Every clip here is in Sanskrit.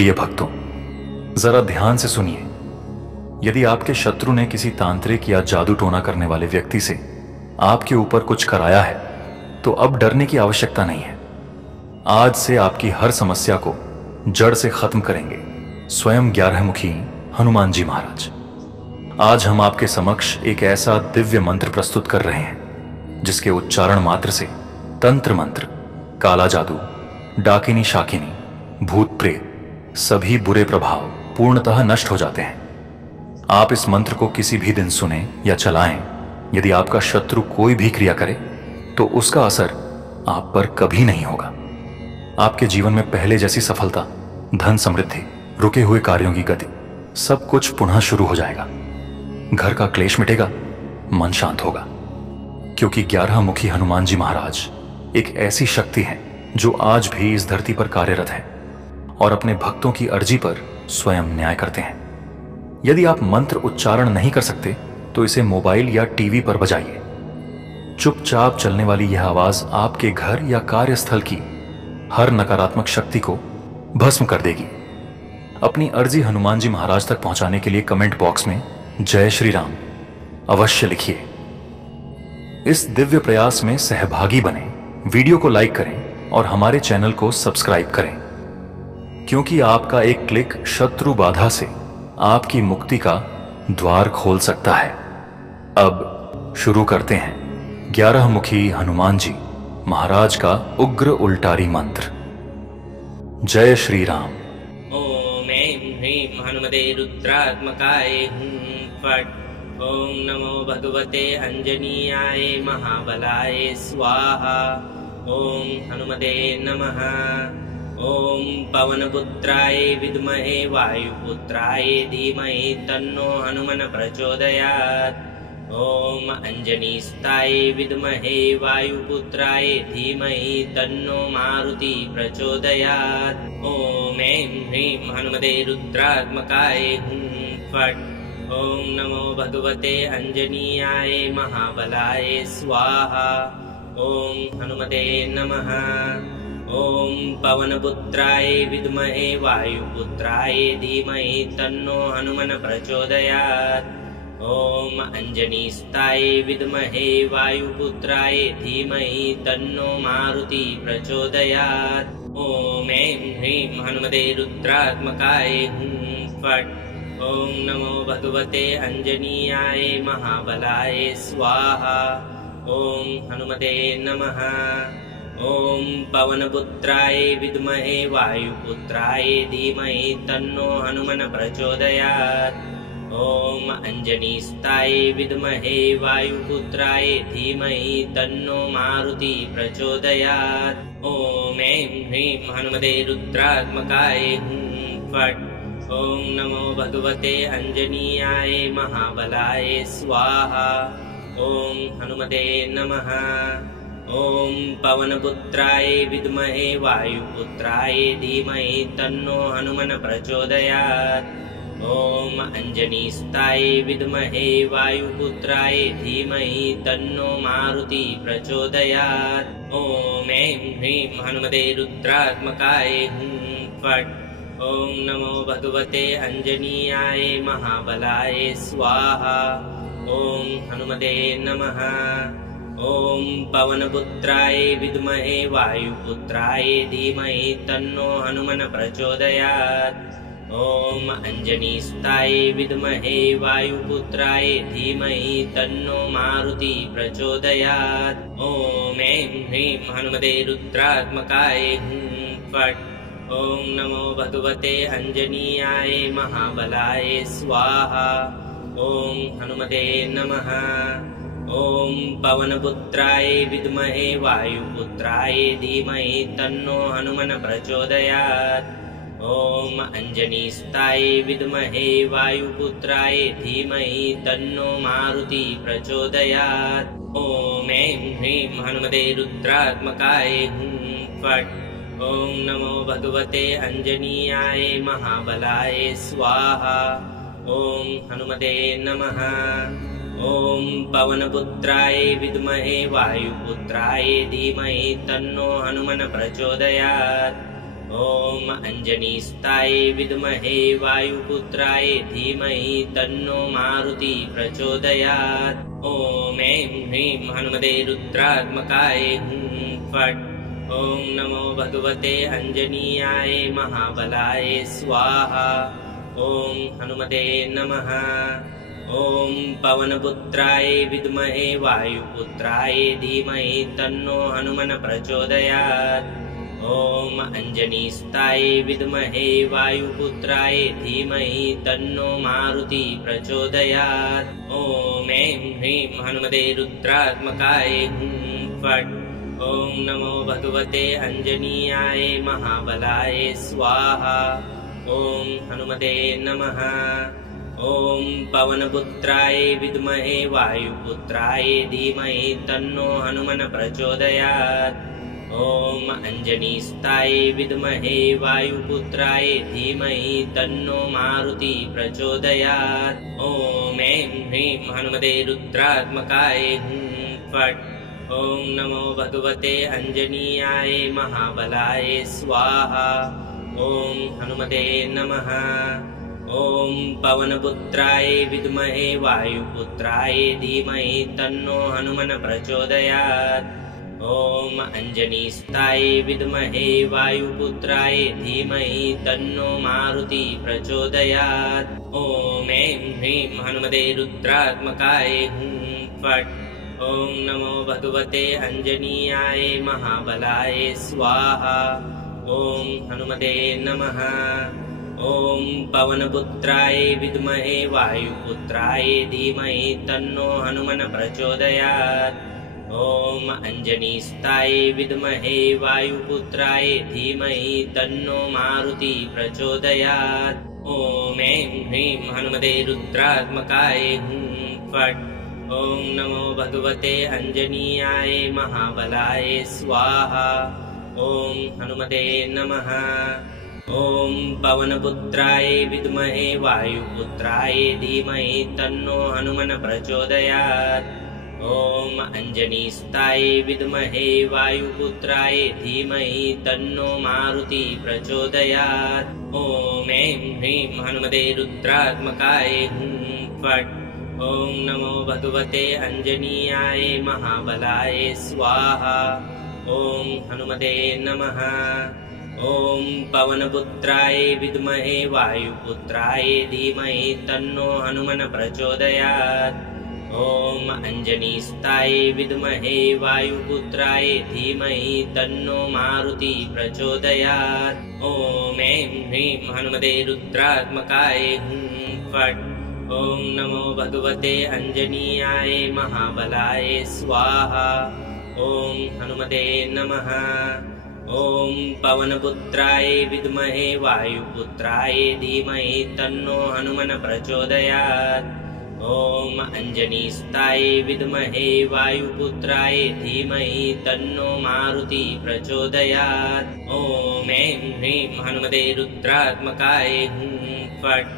प्रिय भक्तों, जरा ध्यान से सुनिए। यदि आपके शत्रु ने किसी तांत्रिक या जादू टोना करने वाले व्यक्ति से आपके ऊपर कुछ कराया है, तो अब डरने की आवश्यकता नहीं है। आज से आपकी हर समस्या को जड़ से खत्म करेंगे स्वयं 11 मुखी हनुमान जी महाराज। आज हम आपके समक्ष एक ऐसा दिव्य मंत्र प्रस्तुत कर रहे हैं जिसके उच्चारण मात्र से तंत्र मंत्र, काला जादू, डाकिनी शाकिनी, भूत प्रेत सभी बुरे प्रभाव पूर्णतः नष्ट हो जाते हैं। आप इस मंत्र को किसी भी दिन सुने या चलाएं। यदि आपका शत्रु कोई भी क्रिया करे तो उसका असर आप पर कभी नहीं होगा। आपके जीवन में पहले जैसी सफलता, धन समृद्धि, रुके हुए कार्यों की गति, सब कुछ पुनः शुरू हो जाएगा। घर का क्लेश मिटेगा, मन शांत होगा, क्योंकि 11 मुखी हनुमान जी महाराज एक ऐसी शक्ति है जो आज भी इस धरती पर कार्यरत है और अपने भक्तों की अर्जी पर स्वयं न्याय करते हैं। यदि आप मंत्र उच्चारण नहीं कर सकते तो इसे मोबाइल या टीवी पर बजाइए। चुपचाप चलने वाली यह आवाज आपके घर या कार्यस्थल की हर नकारात्मक शक्ति को भस्म कर देगी। अपनी अर्जी हनुमान जी महाराज तक पहुंचाने के लिए कमेंट बॉक्स में जय श्री राम अवश्य लिखिए। इस दिव्य प्रयास में सहभागी बने, वीडियो को लाइक करें और हमारे चैनल को सब्सक्राइब करें, क्योंकि आपका एक क्लिक शत्रु बाधा से आपकी मुक्ति का द्वार खोल सकता है। अब शुरू करते हैं 11 मुखी हनुमान जी महाराज का उग्र उल्टारी मंत्र। जय श्री राम। ओम ऐं ह्रीं हनुमते रुद्रात्मकाय हुं फट्। ओम नमो भगवते अंजनीयाय महाबलाय स्वाहा। ओम हनुमते नमः। ओम पवनपुत्राय विद्महे वायुपुत्राय धीमहि तन्नो हनुमन् प्रचोदयात्। ओम अंजनीस्ताय विद्महे वायुपुत्राय धीमहि तन्नो मारुति प्रचोदयात्। ओम ऐं ह्रीं हनुमते रुद्रात्मकाय हुं फट्। ओम नमो भगवते अंजनीयाय महाबलाय स्वाहा। ओम हनुमते नमः। ओम पवनपुत्राय विद्महे वायुपुत्राय धीमहि तन्नो हनुमन् प्रचोदयात्। ओम अंजनीस्ताय विद्महे वायुपुत्राय धीमहि तन्नो मारुति प्रचोदयात्। ओम ऐं ह्रीं हनुमते रुद्रात्मकाय हुं फट्। ओम नमो भगवते अंजनीयाय महाबलाय स्वाहा। ओम हनुमते नमः। ओम पवनपुत्राय विद्महे वायुपुत्राय धीमहि तन्नो हनुमन् प्रचोदयात्। ओम अंजनीस्ताय विद्महे वायुपुत्राय धीमहि तन्नो मारुति प्रचोदयात्। ओम ऐं ह्रीं हनुमते रुद्रात्मकाय हुं फट्। ओम नमो भगवते अंजनीयाय महाबलाय स्वाहा। ओम हनुमते नमः। ओम पवनपुत्राय विद्महे वायुपुत्राय धीमहि तन्नो हनुमन् प्रचोदयात्। ओम अंजनीस्ताय विद्महे वायुपुत्राय धीमहि तन्नो मारुति प्रचोदयात्। ओम ऐं ह्रीं हनुमते रुद्रात्मकाय हुं फट्। ओम नमो भगवते अंजनीयाय महाबलाय स्वाहा। ओम हनुमते नमः। ओम पवनपुत्राय विद्महे वायुपुत्राय धीमहि तन्नो हनुमन् प्रचोदयात्। ओम अंजनीस्ताय विद्महे वायुपुत्राय धीमहि तन्नो मारुति प्रचोदयात्। ओम ऐं ह्रीं हनुमते रुद्रात्मकाय हुं फट्। ओम नमो भगवते अंजनीयाय महाबलाय स्वाहा। ओम हनुमते नमः। ओम पवनपुत्राय विद्महे वायुपुत्राय धीमहि तन्नो हनुमन् प्रचोदयात्। ओम अंजनीस्ताय विद्महे वायुपुत्राय धीमहि तन्नो मारुति प्रचोदयात्। ओम ऐं ह्रीं हनुमते रुद्रात्मकाय हुं फट्। ओम नमो भगवते अंजनीयाय महाबलाय स्वाहा। ओम हनुमते नमः। ओम पवनपुत्राय विद्महे वायुपुत्राय धीमहि तन्नो हनुमन् प्रचोदयात्। ॐ अञ्जनीस्ताय विद्महे वायुपुत्राय धीमहि तन्नो मारुति प्रचोदयात्। ॐ ऐं ह्रीं हनुमते रुद्रात्मकाय हुं फट्। ॐ नमो भगवते अञ्जनीयाय महाबलाय स्वाहा। ॐ हनुमते नमः। ॐ पवनपुत्राय विद्महे वायुपुत्राय धीमहि तन्नो हनुमन् प्रचोदयात्। ॐ अञ्जनीस्ताय विद्महे वायुपुत्राय धीमहि तन्नो मारुति प्रचोदयात्। ॐ ऐं ह्रीं हनुमते रुद्रात्मकाय हुं फट्। ॐ नमो भगवते अञ्जनीयाय महाबलाय स्वाहा। ॐ हनुमते नमः। ॐ पवनपुत्राय विद्महे वायुपुत्राय धीमहि तन्नो हनुमन् प्रचोदयात्। ॐ अञ्जनीस्ताय विद्महे वायुपुत्राय धीमहि तन्नो मारुति प्रचोदयात्। ॐ ऐं ह्रीं हनुमते रुद्रात्मकाय हुं फट्। ॐ नमो भगवते अञ्जनीयाय महाबलाय स्वाहा। ॐ हनुमते नमः। ॐ पवनपुत्राय विद्महे वायुपुत्राय धीमहि तन्नो हनुमन् प्रचोदयात्। ॐ अञ्जनीस्ताय विद्महे वायुपुत्राय धीमहि तन्नो मारुति प्रचोदयात्। ॐ ऐं ह्रीं हनुमते रुद्रात्मकाय हुं फट्। ॐ नमो भगवते अञ्जनीयाय महाबलाय स्वाहा। ॐ हनुमते नमः। ॐ पवनपुत्राय विद्महे वायुपुत्राय धीमहि तन्नो हनुमन् प्रचोदयात्। ॐ अञ्जनीस्ताय विद्महे वायुपुत्राय धीमहि तन्नो मारुति प्रचोदयात्। ॐ ऐं ह्रीं हनुमते रुद्रात्मकाय हुं फट्। ॐ नमो भगवते अञ्जनीयाय महाबलाय स्वाहा। ॐ हनुमते नमः। ॐ पवनपुत्राय विद्महे वायुपुत्राय धीमहि तन्नो हनुमन् प्रचोदयात्। ॐ अञ्जनीस्ताय विद्महे वायुपुत्राय धीमहि तन्नो मारुति प्रचोदयात्। ॐ ऐं ह्रीं हनुमते रुद्रात्मकाय हुं फट्। ॐ नमो भगवते अञ्जनीयाय महाबलाय स्वाहा। ॐ हनुमते नमः। ॐ पवनपुत्राय विद्महे वायुपुत्राय धीमहि तन्नो हनुमन् प्रचोदयात्। ॐ अञ्जनीस्ताय विद्महे वायुपुत्राय धीमहि तन्नो मारुति प्रचोदयात्। ॐ ऐं ह्रीं हनुमते रुद्रात्मकाय हुं फट्। ॐ नमो भगवते अञ्जनीयाय महाबलाय स्वाहा। ॐ हनुमते नमः। ॐ पवनपुत्राय विद्महे वायुपुत्राय धीमहि तन्नो हनुमन् प्रचोदयात्। ॐ अञ्जनीस्ताय विद्महे वायुपुत्राय धीमहि तन्नो मारुति प्रचोदयात्। ॐ ऐं ह्रीं हनुमते रुद्रात्मकाय हुं फट्।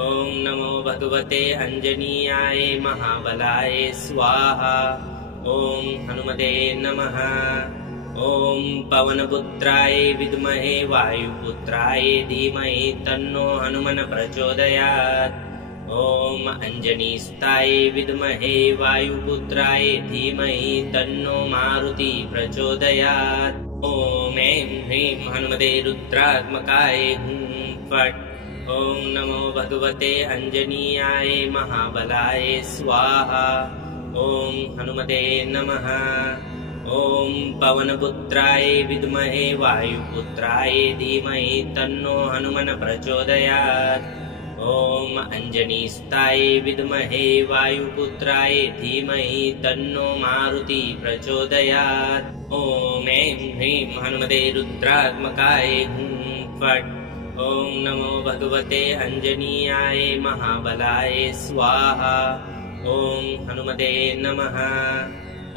ॐ नमो भगवते अञ्जनीयाय महाबलाय स्वाहा। ॐ हनुमते नमः। ॐ पवनपुत्राय विद्महे वायुपुत्राय धीमहि तन्नो हनुमन् प्रचोदयात्। ॐ अञ्जनीस्ताय विद्महे वायुपुत्राय धीमहि तन्नो मारुति प्रचोदयात्। ॐ ऐं ह्रीं हनुमते रुद्रात्मकाय हुं फट्। ॐ नमो भगवते अञ्जनीयाय महाबलाय स्वाहा। ॐ हनुमते नमः। ॐ पवनपुत्राय विद्महे वायुपुत्राय धीमहि तन्नो हनुमन् प्रचोदयात्। ॐ अञ्जनीस्ताय विद्महे वायुपुत्राय धीमहि तन्नो मारुति प्रचोदयात्। ॐ ऐं ह्रीं हनुमते रुद्रात्मकाय हुं फट्। ॐ नमो भगवते अञ्जनीयाय महाबलाय स्वाहा। ॐ हनुमते नमः।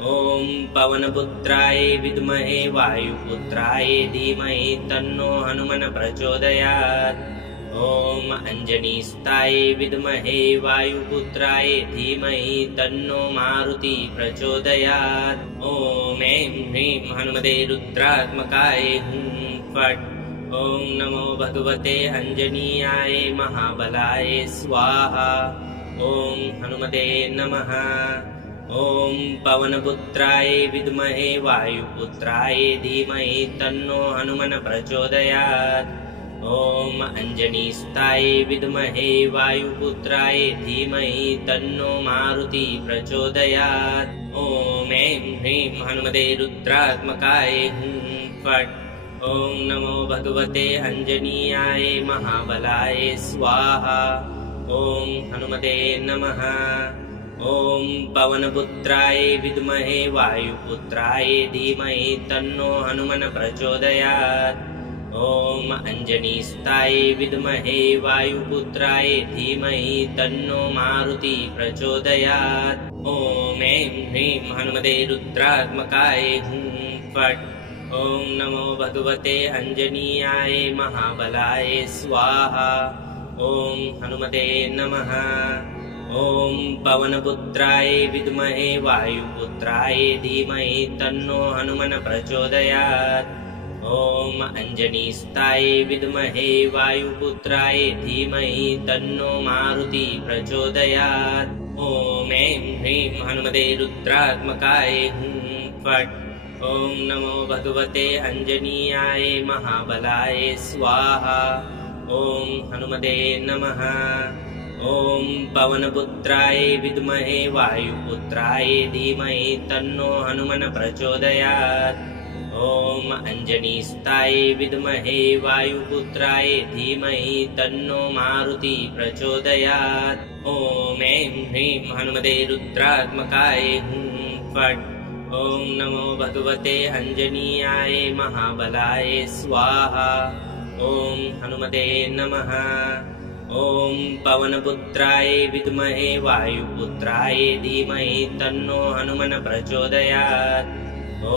ॐ पवनपुत्राय विद्महे वायुपुत्राय धीमहि तन्नो हनुमन् प्रचोदयात्। ॐ अञ्जनीस्ताय विद्महे वायुपुत्राय धीमहि तन्नो मारुति प्रचोदयात्। ॐ ऐं ह्रीं हनुमते रुद्रात्मकाय हुं फट्। ॐ नमो भगवते अंजनीयाय महाबलाय स्वाहा। ॐ हनुमते नमः। ॐ पवनपुत्राय विद्महे वायुपुत्राय धीमहि तन्नो हनुमन् प्रचोदयात्। ॐ अंजनीस्ताय विद्महे वायुपुत्राय धीमहि तन्नो मारुति प्रचोदयात्। ॐ ऐं ह्रीं हनुमते रुद्रात्मकाय हुं फट्। ॐ नमो भगवते अंजनीयाय महाबलाय स्वाहा। ॐ हनुमते नमः। ॐ पवनपुत्राय विद्महे वायुपुत्राय धीमहि तन्नो हनुमन् प्रचोदयात्। ॐ अंजनीस्ताय विद्महे वायुपुत्राय धीमहि तन्नो मारुति प्रचोदयात्। ॐ ऐं ह्रीं हनुमते रुद्रात्मकाय हुं फट्। ॐ नमो भगवते अंजनीयाय महाबलाय स्वाहा। ॐ हनुमते नमः। ॐ पवनपुत्राय विद्महे वायुपुत्राय धीमहि तन्नो हनुमन् प्रचोदयात्। ॐ अंजनीस्ताय विद्महे वायुपुत्राय धीमहि तन्नो मारुति प्रचोदयात्। ॐ ऐं ह्रीं हनुमते रुद्रात्मकाय हुं फट्। ॐ नमो भगवते अंजनीयाय महाबलाय स्वाहा। ॐ हनुमते नमः। ॐ पवनपुत्राय विद्महे वायुपुत्राय धीमहि तन्नो हनुमन् प्रचोदयात्। ॐ अंजनीस्ताय विद्महे वायुपुत्राय धीमहि तन्नो मारुति प्रचोदयात्। ॐ ऐं ह्रीं हनुमते रुद्रात्मकाय हुं फट्। ॐ नमो भगवते अंजनीयाय महाबलाय स्वाहा। ॐ हनुमते नमः। ॐ पवनपुत्राय विद्महे वायुपुत्राय धीमहि तन्नो हनुमन् प्रचोदयात्।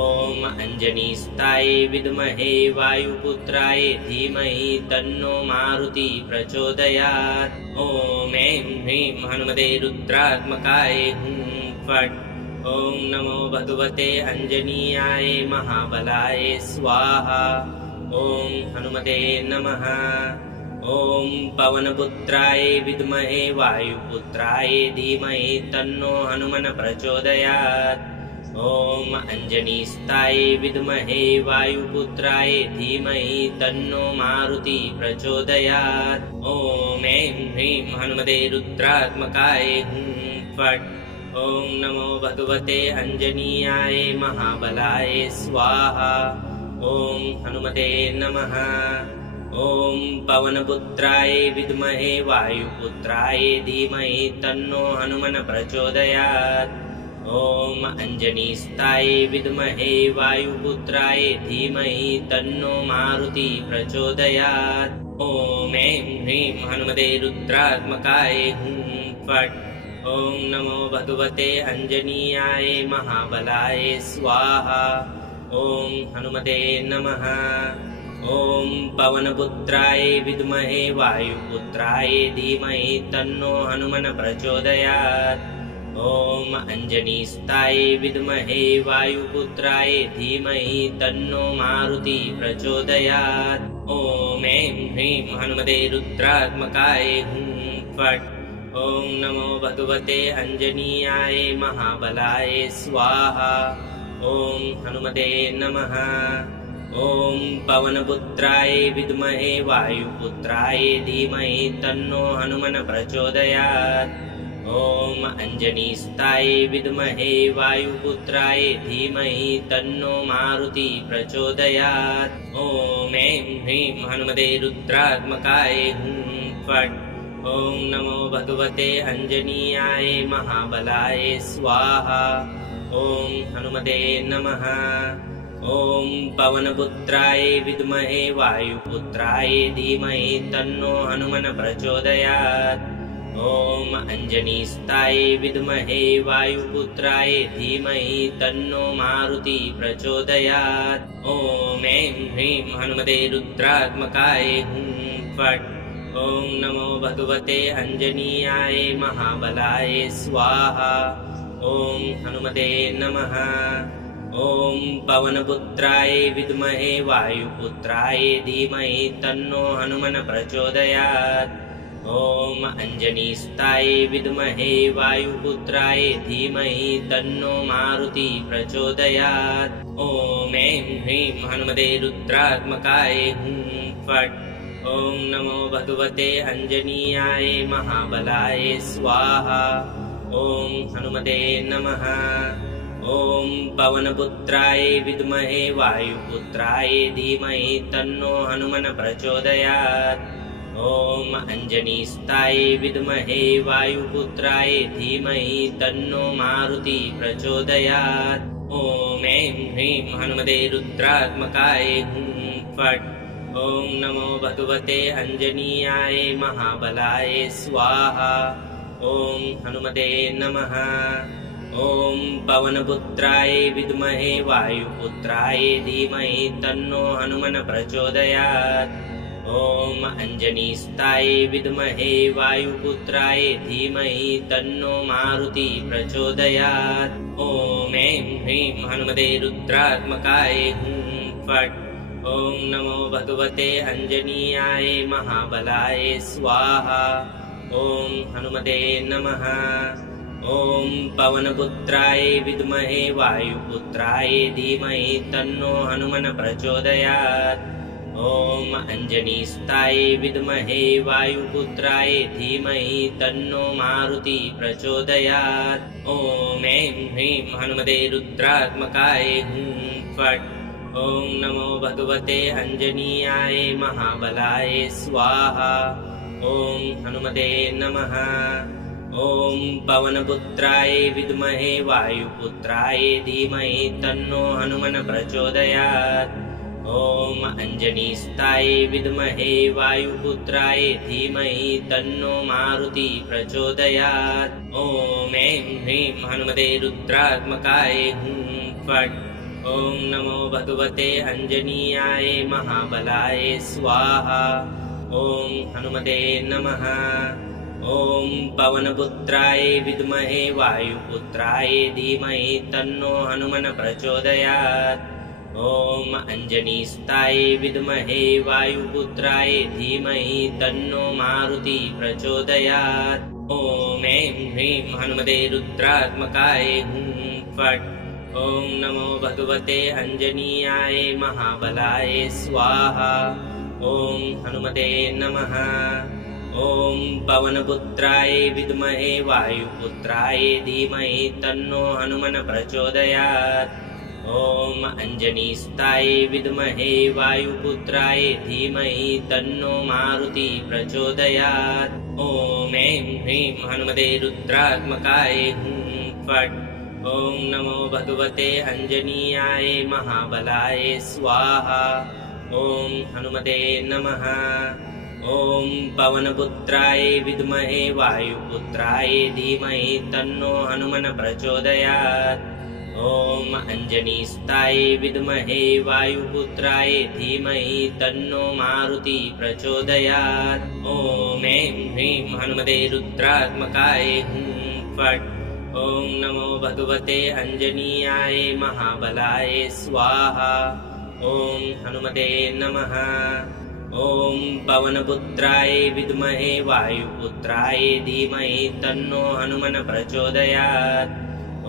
ॐ अंजनीस्ताय विद्महे वायुपुत्राय धीमहि तन्नो मारुति प्रचोदयात्। ॐ ऐं ह्रीं हनुमते रुद्रात्मकाय हुं फट्। ॐ नमो भगवते अंजनीयाय महाबलाय स्वाहा। ॐ हनुमते नमः। ॐ पवनपुत्राय विद्महे वायुपुत्राय धीमहि तन्नो हनुमन् प्रचोदयात्। ॐ अंजनीस्ताय विद्महे वायुपुत्राय धीमहि तन्नो मारुति प्रचोदयात्। ॐ ऐं ह्रीं हनुमते रुद्रात्मकाय हुं फट्। ॐ नमो भगवते अंजनीयाय महाबलाय स्वाहा। ॐ हनुमते नमः। ॐ पवनपुत्राय विद्महे वायुपुत्राय धीमहि तन्नो हनुमन् प्रचोदयात्। ॐ अंजनीस्ताय विद्महे वायुपुत्राय धीमहि तन्नो मारुति प्रचोदयात्। ॐ ऐं ह्रीं हनुमते रुद्रात्मकाय हुं फट्। ॐ नमो भगवते अंजनीयाय महाबलाय स्वाहा। ॐ हनुमते नमः। ॐ पवनपुत्राय विद्महे वायुपुत्राय धीमहि तन्नो हनुमन् प्रचोदयात्। ॐ अंजनीस्ताय विद्महे वायुपुत्राय धीमहि तन्नो मारुति प्रचोदयात्। ॐ ऐं ह्रीं हनुमते रुद्रात्मकाय हुं फट्। ॐ नमो भगवते अंजनीयाय महाबलाय स्वाहा। ॐ हनुमते नमः। ॐ पवनपुत्राय विद्महे वायुपुत्राय धीमहि तन्नो हनुमन् प्रचोदयात्। ॐ अंजनीस्ताय विद्महे वायुपुत्राय धीमहि तन्नो मारुति प्रचोदयात्। ॐ ऐं ह्रीं हनुमते रुद्रात्मकाय हुं फट्। ॐ नमो भगवते अंजनीयाय महाबलाय स्वाहा। ॐ हनुमते नमः। ॐ पवनपुत्राय विद्महे वायुपुत्राय धीमहि तन्नो हनुमन् प्रचोदयात्। ॐ अंजनीस्ताय विद्महे वायुपुत्राय धीमहि तन्नो मारुति प्रचोदयात्। ॐ ऐं ह्रीं हनुमते रुद्रात्मकाय हुं फट्। ॐ नमो भगवते अंजनीयाय महाबलाय स्वाहा। ॐ हनुमते नमः। ॐ पवनपुत्राय विद्महे वायुपुत्राय धीमहि तन्नो हनुमन् प्रचोदयात्। ॐ अञ्जनीस्ताय विद्महे वायुपुत्राय धीमहि तन्नो मारुति प्रचोदयात्। ॐ ऐं ह्रीं हनुमते रुद्रात्मकाय हुं फट्। ॐ नमो भगवते अञ्जनीयाय महाबलाय स्वाहा। ॐ हनुमते नमः। ॐ पवनपुत्राय विद्महे वायुपुत्राय धीमहि तन्नो हनुमन् प्रचोदयात्। ॐ अञ्जनीस्ताय विद्महे वायुपुत्राय धीमहि तन्नो मारुति प्रचोदयात्। ॐ ऐं ह्रीं हनुमते रुद्रात्मकाय हुं फट्। ॐ नमो भगवते अञ्जनीयाय महाबलाय स्वाहा। ॐ हनुमते नमः। ॐ पवनपुत्राय विद्महे वायुपुत्राय धीमहि तन्नो हनुमन् प्रचोदयात्। ॐ अञ्जनीस्ताय विद्महे वायुपुत्राय धीमहि तन्नो मारुति प्रचोदयात्। ॐ ऐं ह्रीं हनुमते रुद्रात्मकाय हुं फट्। ॐ नमो भगवते अञ्जनीयाय महाबलाय स्वाहा। ॐ हनुमते नमः। ॐ पवनपुत्राय विद्महे वायुपुत्राय धीमहि तन्नो हनुमन् प्रचोदयात्। ॐ अञ्जनीस्ताय विद्महे वायुपुत्राय धीमहि तन्नो मारुति प्रचोदयात्। ॐ ऐं ह्रीं हनुमते रुद्रात्मकाय हुं फट्। ॐ नमो भगवते अञ्जनीयाय महाबलाय स्वाहा। ॐ हनुमते नमः। ॐ पवनपुत्राय विद्महे वायुपुत्राय धीमहि तन्नो हनुमन् प्रचोदयात्। ॐ अञ्जनीस्ताय विद्महे वायुपुत्राय धीमहि तन्नो मारुति प्रचोदयात्। ॐ ऐं ह्रीं हनुमते रुद्रात्मकाय हुं फट्। ॐ नमो भगवते अञ्जनीयाय महाबलाय स्वाहा। ॐ हनुमते नमः। ॐ पवनपुत्राय विद्महे वायुपुत्राय धीमहि तन्नो हनुमन् प्रचोदयात्। ॐ अञ्जनीस्ताय विद्महे वायुपुत्राय धीमहि तन्नो मारुति प्रचोदयात्। ॐ ऐं ह्रीं हनुमते रुद्रात्मकाय हुं फट्। ॐ नमो भगवते अञ्जनीयाय महाबलाय स्वाहा। ॐ हनुमते नमः। ॐ पवनपुत्राय विद्महे वायुपुत्राय धीमहि तन्नो हनुमन् प्रचोदयात्। ॐ अञ्जनीस्ताय विद्महे वायुपुत्राय धीमहि तन्नो मारुति प्रचोदयात्। ॐ ऐं ह्रीं हनुमते रुद्रात्मकाय हुं फट्। ॐ नमो भगवते अञ्जनीयाय महाबलाय स्वाहा। ॐ हनुमते नमः। ॐ पवनपुत्राय विद्महे वायुपुत्राय धीमहि तन्नो हनुमन् प्रचोदयात्। ॐ अञ्जनीस्ताय विद्महे वायुपुत्राय धीमहि तन्नो मारुति प्रचोदयात्। ॐ ऐं ह्रीं हनुमते रुद्रात्मकाय हुं फट्। ॐ नमो भगवते अञ्जनीयाय महाबलाय स्वाहा। ॐ हनुमते नमः। ॐ पवनपुत्राय विद्महे वायुपुत्राय धीमहि तन्नो हनुमन् प्रचोदयात्।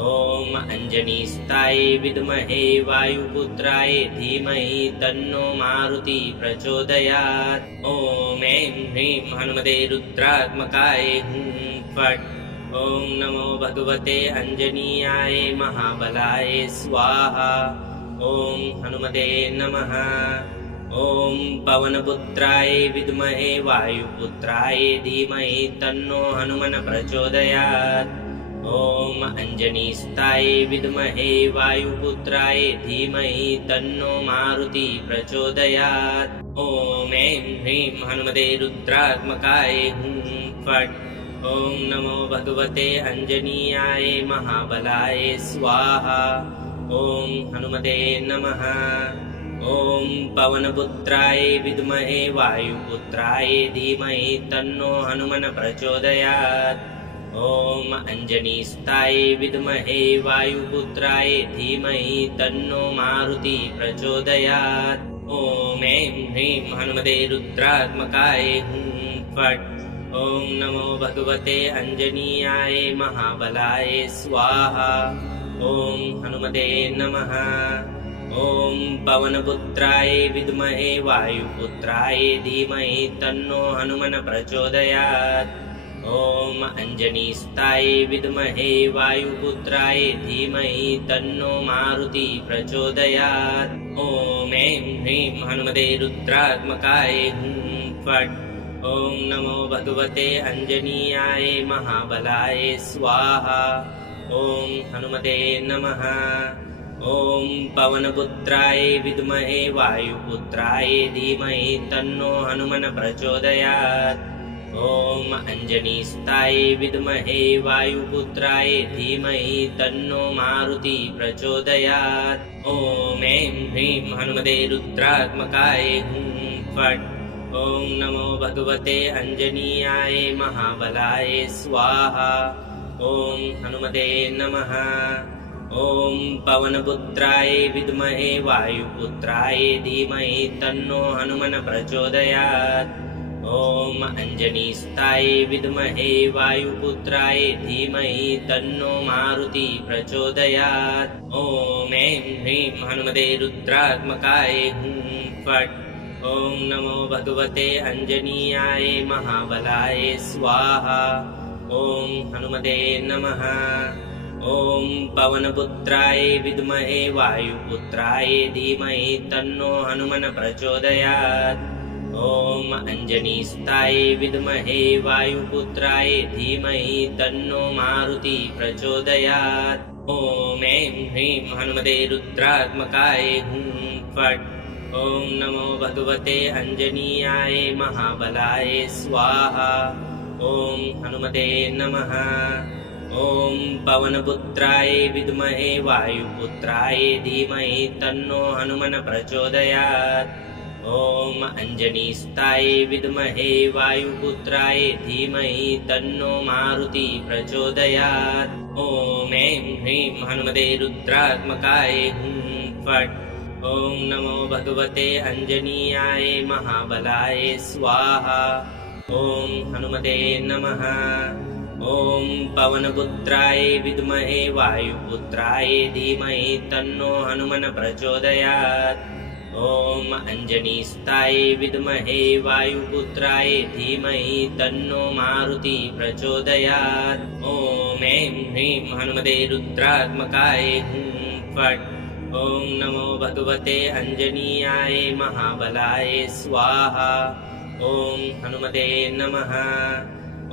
ॐ अञ्जनीस्ताय विद्महे वायुपुत्राय धीमहि तन्नो मारुति प्रचोदयात्। ॐ ऐं ह्रीं हनुमते रुद्रात्मकाय हुं फट्। ॐ नमो भगवते अञ्जनीयाय महाबलाय स्वाहा। ॐ हनुमते नमः। ॐ पवनपुत्राय विद्महे वायुपुत्राय धीमहि तन्नो हनुमन् प्रचोदयात्। ॐ अञ्जनीस्ताय विद्महे वायुपुत्राय धीमहि तन्नो मारुति प्रचोदयात्। ॐ ऐं ह्रीं हनुमते रुद्रात्मकाय हुं फट्। ॐ नमो भगवते अञ्जनीयाय महाबलाय स्वाहा। ॐ हनुमते नमः। ॐ पवनपुत्राय विद्महे वायुपुत्राय धीमहि तन्नो हनुमन् प्रचोदयात्। ॐ अञ्जनीस्ताय विद्महे वायुपुत्राय धीमहि तन्नो मारुति प्रचोदयात्। ॐ ऐं ह्रीं हनुमते रुद्रात्मकाय हुं फट्। ॐ नमो भगवते अञ्जनीयाय महाबलाय स्वाहा। ॐ हनुमते नमः। ॐ पवनपुत्राय विद्महे वायुपुत्राय धीमहि तन्नो हनुमन् प्रचोदयात्। ॐ अञ्जनीस्ताय विद्महे वायुपुत्राय धीमहि तन्नो मारुति प्रचोदयात्। ॐ ऐं ह्रीं हनुमते रुद्रात्मकाय हुं फट्। ॐ नमो भगवते अञ्जनीयाय महाबलाय स्वाहा। ॐ हनुमते नमः। ॐ पवनपुत्राय विद्महे वायुपुत्राय धीमहि तन्नो हनुमन् प्रचोदयात्। ॐ अञ्जनीस्ताय विद्महे वायुपुत्राय धीमहि तन्नो मारुति प्रचोदयात्। ॐ ऐं ह्रीं हनुमते रुद्रात्मकाय हुं फट्। ॐ नमो भगवते अञ्जनीयाय महाबलाय स्वाहा। ॐ हनुमते नमः। ॐ पवनपुत्राय विद्महे वायुपुत्राय धीमहि तन्नो हनुमन् प्रचोदयात्। ॐ अञ्जनीस्ताय विद्महे वायुपुत्राय धीमहि तन्नो मारुति प्रचोदयात्। ॐ ऐं ह्रीं हनुमते रुद्रात्मकाय हुं फट्। ॐ नमो भगवते अञ्जनीयाय महाबलाय स्वाहा। ॐ हनुमते नमः। ॐ पवनपुत्राय विद्महे वायुपुत्राय धीमहि तन्नो हनुमन् प्रचोदयात्। ॐ अञ्जनीस्ताय विद्महे वायुपुत्राय धीमहि तन्नो मारुति प्रचोदयात्। ॐ ऐं ह्रीं हनुमते रुद्रात्मकाय हुं फट्। ॐ नमो भगवते अञ्जनीयाय महाबलाय स्वाहा। ॐ हनुमते नमः। ॐ पवनपुत्राय विद्महे वायुपुत्राय धीमहि तन्नो हनुमन् प्रचोदयात्। ॐ अञ्जनीस्ताय विद्महे वायुपुत्राय धीमहि तन्नो मारुति प्रचोदयात्। ॐ ऐं ह्रीं हनुमते रुद्रात्मकाय हुं फट्। ॐ नमो भगवते अञ्जनीयाय महाबलाय स्वाहा। ॐ हनुमते नमः। ॐ पवनपुत्राय विद्महे वायुपुत्राय धीमहि तन्नो हनुमन् प्रचोदयात्। ॐ अञ्जनीस्ताय विद्महे वायुपुत्राय धीमहि तन्नो मारुति प्रचोदयात्। ॐ ऐं ह्रीं हनुमते रुद्रात्मकाय हुं फट्। ॐ नमो भगवते अञ्जनीयाय महाबलाय स्वाहा। ॐ हनुमते नमः।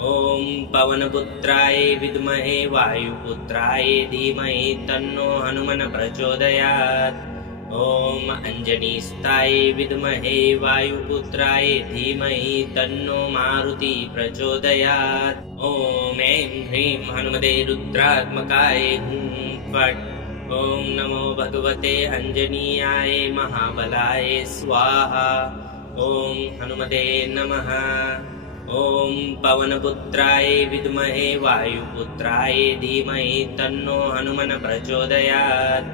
ॐ पवनपुत्राय विद्महे वायुपुत्राय धीमहि तन्नो हनुमन् प्रचोदयात्। ॐ अञ्जनीस्ताय विद्महे वायुपुत्राय धीमहि तन्नो मारुति प्रचोदयात्। ॐ ऐं ह्रीं हनुमते रुद्रात्मकाय हुं फट्। ॐ नमो भगवते अञ्जनीयाय महाबलाय स्वाहा। ॐ हनुमते नमः। ॐ पवनपुत्राय विद्महे वायुपुत्राय धीमहि तन्नो हनुमन् प्रचोदयात्।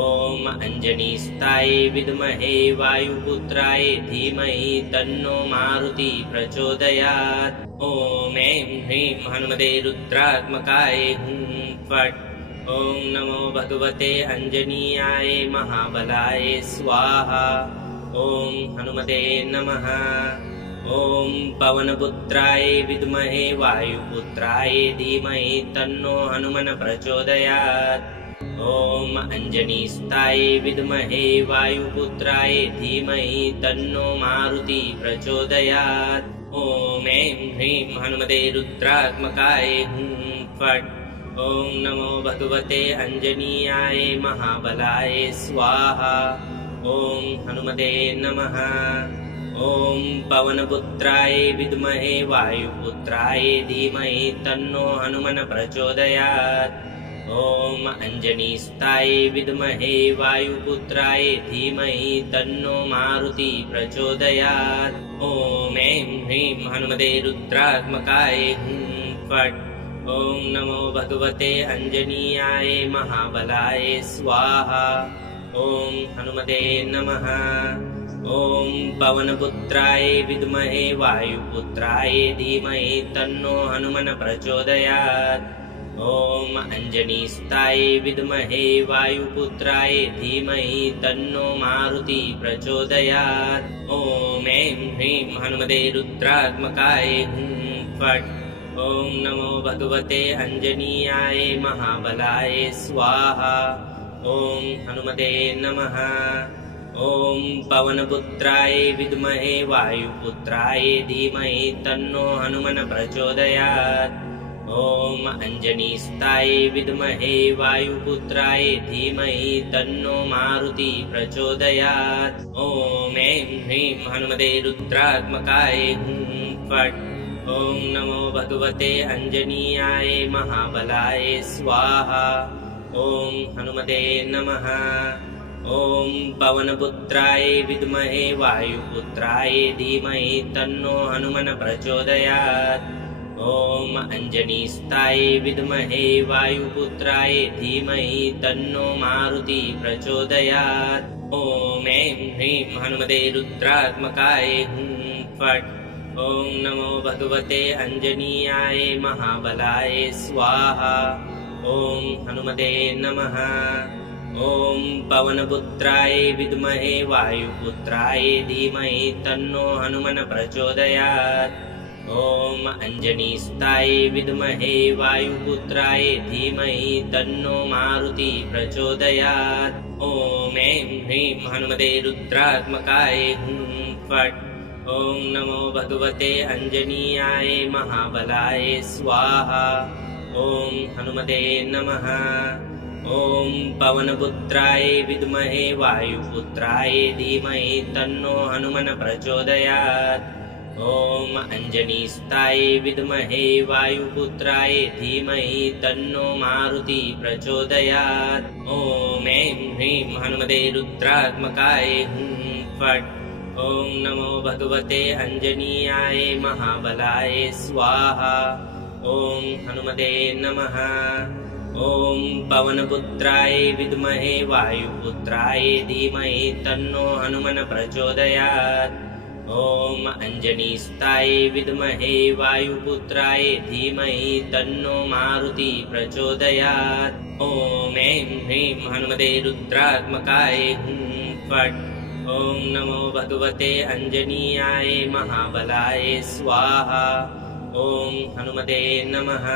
ॐ अञ्जनीस्ताय विद्महे वायुपुत्राय धीमहि तन्नो मारुति प्रचोदयात्। ॐ ऐं ह्रीं हनुमते रुद्रात्मकाय हुं फट्। ॐ नमो भगवते अञ्जनीयाय महाबलाय स्वाहा। ॐ हनुमते नमः। ॐ पवनपुत्राय विद्महे वायुपुत्राय धीमहि तन्नो हनुमन् प्रचोदयात्। ॐ अञ्जनीस्ताय विद्महे वायुपुत्राय धीमहि तन्नो मारुति प्रचोदयात्। ॐ ऐं ह्रीं हनुमते रुद्रात्मकाय हुं फट्। ॐ नमो भगवते अञ्जनीयाय महाबलाय स्वाहा। ॐ हनुमते नमः। ॐ पवनपुत्राय विद्महे वायुपुत्राय धीमहि तन्नो हनुमन् प्रचोदयात्। ॐ अञ्जनीस्ताय विद्महे वायुपुत्राय धीमहि तन्नो मारुति प्रचोदयात्। ॐ ऐं ह्रीं हनुमते रुद्रात्मकाय हुं फट्। ॐ नमो भगवते अंजनीयाय महाबलाय स्वाहा। ॐ हनुमते नमः। ॐ पवनपुत्राय विद्महे वायुपुत्राय धीमहि तन्नो हनुमन् प्रचोदयात्। ॐ अंजनीस्ताय विद्महे वायुपुत्राय धीमहि तन्नो मारुति प्रचोदयात्। ॐ ऐं ह्रीं हनुमते रुद्रात्मकाय हुं फट्। ॐ नमो भगवते अंजनीयाय महाबलाय स्वाहा। ॐ हनुमते नमः। ॐ पवनपुत्राय विद्महे वायुपुत्राय धीमहि तन्नो हनुमन् प्रचोदयात्। ॐ अंजनीस्ताय विद्महे वायुपुत्राय धीमहि तन्नो मारुति प्रचोदयात्। ॐ ऐं ह्रीं हनुमते रुद्रात्मकाय हुं फट्। ॐ नमो भगवते अंजनीयाय महाबलाय स्वाहा। ॐ हनुमते नमः। ॐ पवनपुत्राय विद्महे वायुपुत्राय धीमहि तन्नो हनुमन् प्रचोदयात्। ॐ अंजनीस्ताय विद्महे वायुपुत्राय धीमहि तन्नो मारुति प्रचोदयात्। ॐ ऐं ह्रीं हनुमते रुद्रात्मकाय हुं फट्। ॐ नमो भगवते अंजनीयाय महाबलाय स्वाहा। ॐ हनुमते नमः। ॐ पवनपुत्राय विद्महे वायुपुत्राय धीमहि तन्नो हनुमन् प्रचोदयात्। ॐ अंजनीस्ताय विद्महे वायुपुत्राय धीमहि तन्नो मारुति प्रचोदयात्। ॐ ऐं ह्रीं हनुमते रुद्रात्मकाय हुं फट्। ॐ नमो भगवते अंजनीयाय महाबलाय स्वाहा। ॐ हनुमते नमः। ॐ पवनपुत्राय विद्महे वायुपुत्राय धीमहि तन्नो हनुमन् प्रचोदयात्। ॐ अंजनीस्ताय विद्महे वायुपुत्राय धीमहि तन्नो मारुति प्रचोदयात्। ॐ ऐं ह्रीं हनुमते रुद्रात्मकाय हुं फट्। ॐ नमो भगवते अंजनीयाय महाबलाय स्वाहा। ॐ हनुमते नमः। ॐ पवनपुत्राय विद्महे वायुपुत्राय धीमहि तन्नो हनुमन् प्रचोदयात्। ॐ अंजनीस्ताय विद्महे वायुपुत्राय धीमहि तन्नो मारुति प्रचोदयात्। ॐ ऐं ह्रीं हनुमते रुद्रात्मकाय हुं फट्। ॐ नमो भगवते अंजनीयाय महाबलाय स्वाहा। ॐ हनुमते नमः।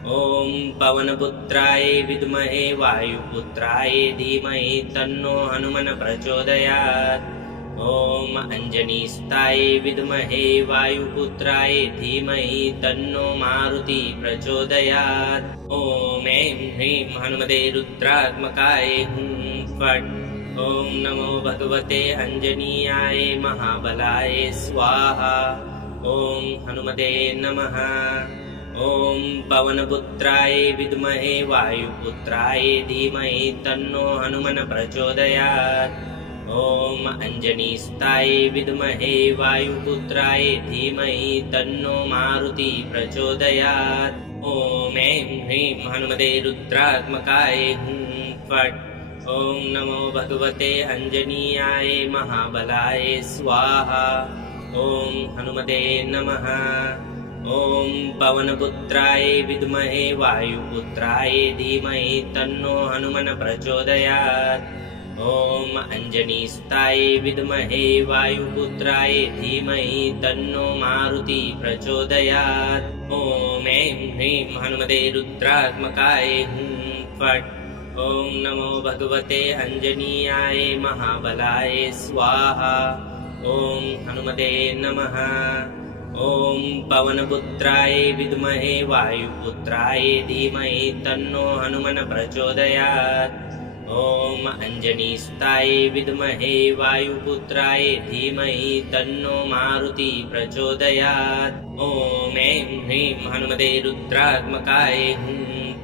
ॐ पवनपुत्राय विद्महे वायुपुत्राय धीमहि तन्नो हनुमन् प्रचोदयात्। ॐ अंजनीस्ताय विद्महे वायुपुत्राय धीमहि तन्नो मारुति प्रचोदयात्। ॐ ऐं ह्रीं हनुमते रुद्रात्मकाय हुं फट्। ॐ नमो भगवते अंजनीयाय महाबलाय स्वाहा। ॐ हनुमते नमः। ॐ पवनपुत्राय विद्महे वायुपुत्राय धीमहि तन्नो हनुमन् प्रचोदयात्। ॐ अंजनीस्ताय विद्महे वायुपुत्राय धीमहि तन्नो मारुति प्रचोदयात्। ॐ ऐं ह्रीं हनुमते रुद्रात्मकाय हुं फट्। ॐ नमो भगवते अंजनीयाय महाबलाय स्वाहा। ॐ हनुमते नमः। ॐ पवनपुत्राय विद्महे वायुपुत्राय धीमहि तन्नो हनुमन् प्रचोदयात्। ॐ अंजनीस्ताय विद्महे वायुपुत्राय धीमहि तन्नो मारुति प्रचोदयात्। ॐ ऐं ह्रीं हनुमते रुद्रात्मकाय हुं फट्। ॐ नमो भगवते अंजनीयाय महाबलाय स्वाहा। ॐ हनुमते नमः। ॐ पवनपुत्राय विद्महे वायुपुत्राय धीमहि तन्नो हनुमन् प्रचोदयात्। ॐ अंजनीस्ताय विद्महे वायुपुत्राय धीमहि तन्नो मारुति प्रचोदयात्। ॐ ऐं ह्रीं हनुमते रुद्रात्मकाय हुं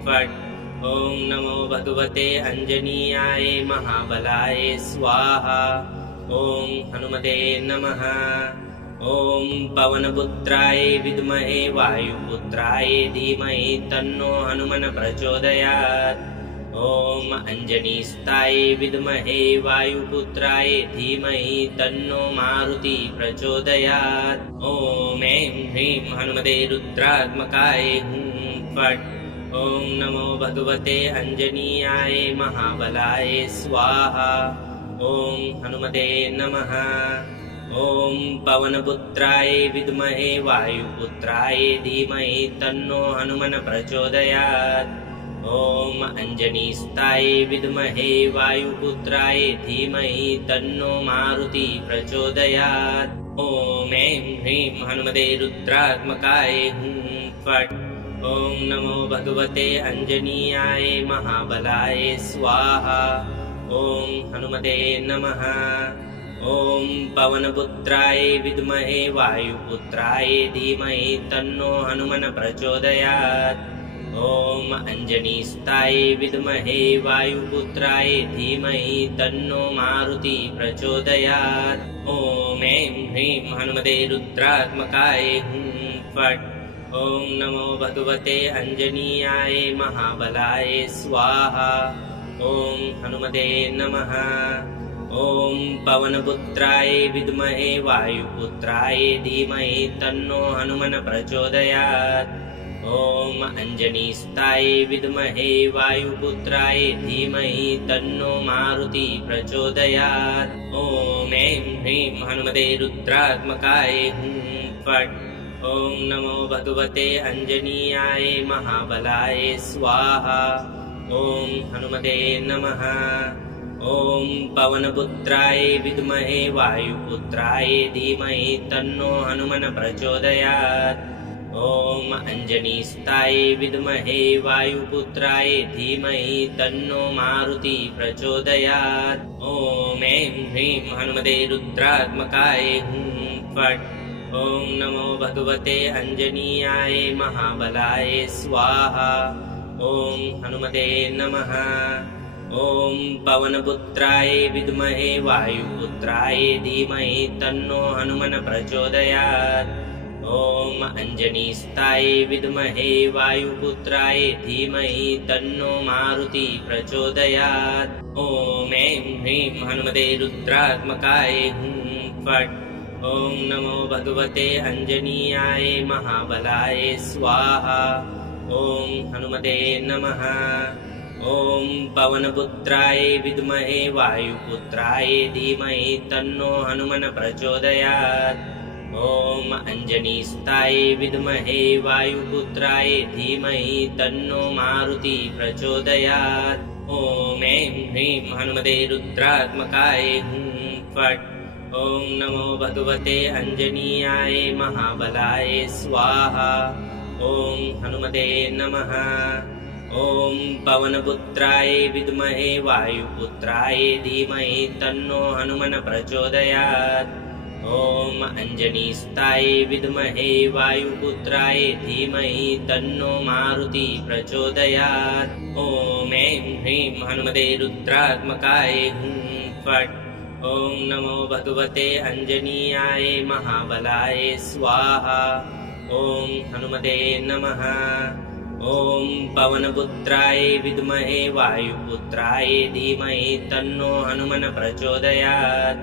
फट्। ॐ नमो भगवते अंजनीयाय महाबलाय स्वाहा। ॐ हनुमते नमः। ॐ पवनपुत्राय विद्महे वायुपुत्राय धीमहि तन्नो हनुमन् प्रचोदयात्। ॐ अञ्जनीस्ताय विद्महे वायुपुत्राय धीमहि तन्नो मारुति प्रचोदयात्। ॐ ऐं ह्रीं हनुमते रुद्रात्मकाय हुं फट्। ॐ नमो भगवते अञ्जनीयाय महाबलाय स्वाहा। ॐ हनुमते नमः। ॐ पवनपुत्राय विद्महे वायुपुत्राय धीमहि तन्नो हनुमन् प्रचोदयात्। ॐ अञ्जनीस्ताय विद्महे वायुपुत्राय धीमहि तन्नो मारुति प्रचोदयात्। ॐ ऐं ह्रीं हनुमते रुद्रात्मकाय हुं फट्। ॐ नमो भगवते अञ्जनीयाय महाबलाय स्वाहा। ॐ हनुमते नमः। ॐ पवनपुत्राय विद्महे वायुपुत्राय धीमहि तन्नो हनुमन् प्रचोदयात्। ॐ अञ्जनीस्ताय विद्महे वायुपुत्राय धीमहि तन्नो मारुति प्रचोदयात्। ॐ ऐं ह्रीं हनुमते रुद्रात्मकाय हुं फट्। ॐ नमो भगवते अञ्जनीयाय महाबलाय स्वाहा। ॐ हनुमते नमः। ॐ पवनपुत्राय विद्महे वायुपुत्राय धीमहि तन्नो हनुमन् प्रचोदयात्। ॐ अञ्जनीस्ताय विद्महे वायुपुत्राय धीमहि तन्नो मारुति प्रचोदयात्। ॐ ऐं ह्रीं हनुमते रुद्रात्मकाय हुं फट्। ॐ नमो भगवते अञ्जनीयाय महाबलाय स्वाहा। ॐ हनुमते नमः। ॐ पवनपुत्राय विद्महे वायुपुत्राय धीमहि तन्नो हनुमन् प्रचोदयात्। ॐ अञ्जनीस्ताय विद्महे वायुपुत्राय धीमहि तन्नो मारुति प्रचोदयात्। ॐ ऐं ह्रीं हनुमते रुद्रात्मकाय हुं फट्। ॐ नमो भगवते अञ्जनीयाय महाबलाय स्वाहा। ॐ हनुमते नमः। ॐ पवनपुत्राय विद्महे वायुपुत्राय धीमहि तन्नो हनुमन् प्रचोदयात्। ॐ अञ्जनीस्ताय विद्महे वायुपुत्राय धीमहि तन्नो मारुति प्रचोदयात्। ॐ ऐं ह्रीं हनुमते रुद्रात्मकाय हुं फट्। ॐ नमो भगवते अञ्जनीयाय महाबलाय स्वाहा। ॐ हनुमते नमः। ॐ पवनपुत्राय विद्महे वायुपुत्राय धीमहि तन्नो हनुमन् प्रचोदयात्। ॐ अञ्जनीस्ताय विद्महे वायुपुत्राय धीमहि तन्नो मारुति प्रचोदयात्। ॐ ऐं ह्रीं हनुमते रुद्रात्मकाय हुं फट्। ॐ नमो भगवते अञ्जनीयाय महाबलाय स्वाहा। ॐ हनुमते नमः। ॐ पवनपुत्राय विद्महे वायुपुत्राय धीमहि तन्नो हनुमन् प्रचोदयात्। ॐ अञ्जनीस्ताय विद्महे वायुपुत्राय धीमहि तन्नो मारुति प्रचोदयात्। ॐ ऐं ह्रीं हनुमते रुद्रात्मकाय हुं फट्। ॐ नमो भगवते अञ्जनीयाय महाबलाय स्वाहा। ॐ हनुमते नमः। ॐ पवनपुत्राय विद्महे वायुपुत्राय धीमहि तन्नो हनुमन् प्रचोदयात्।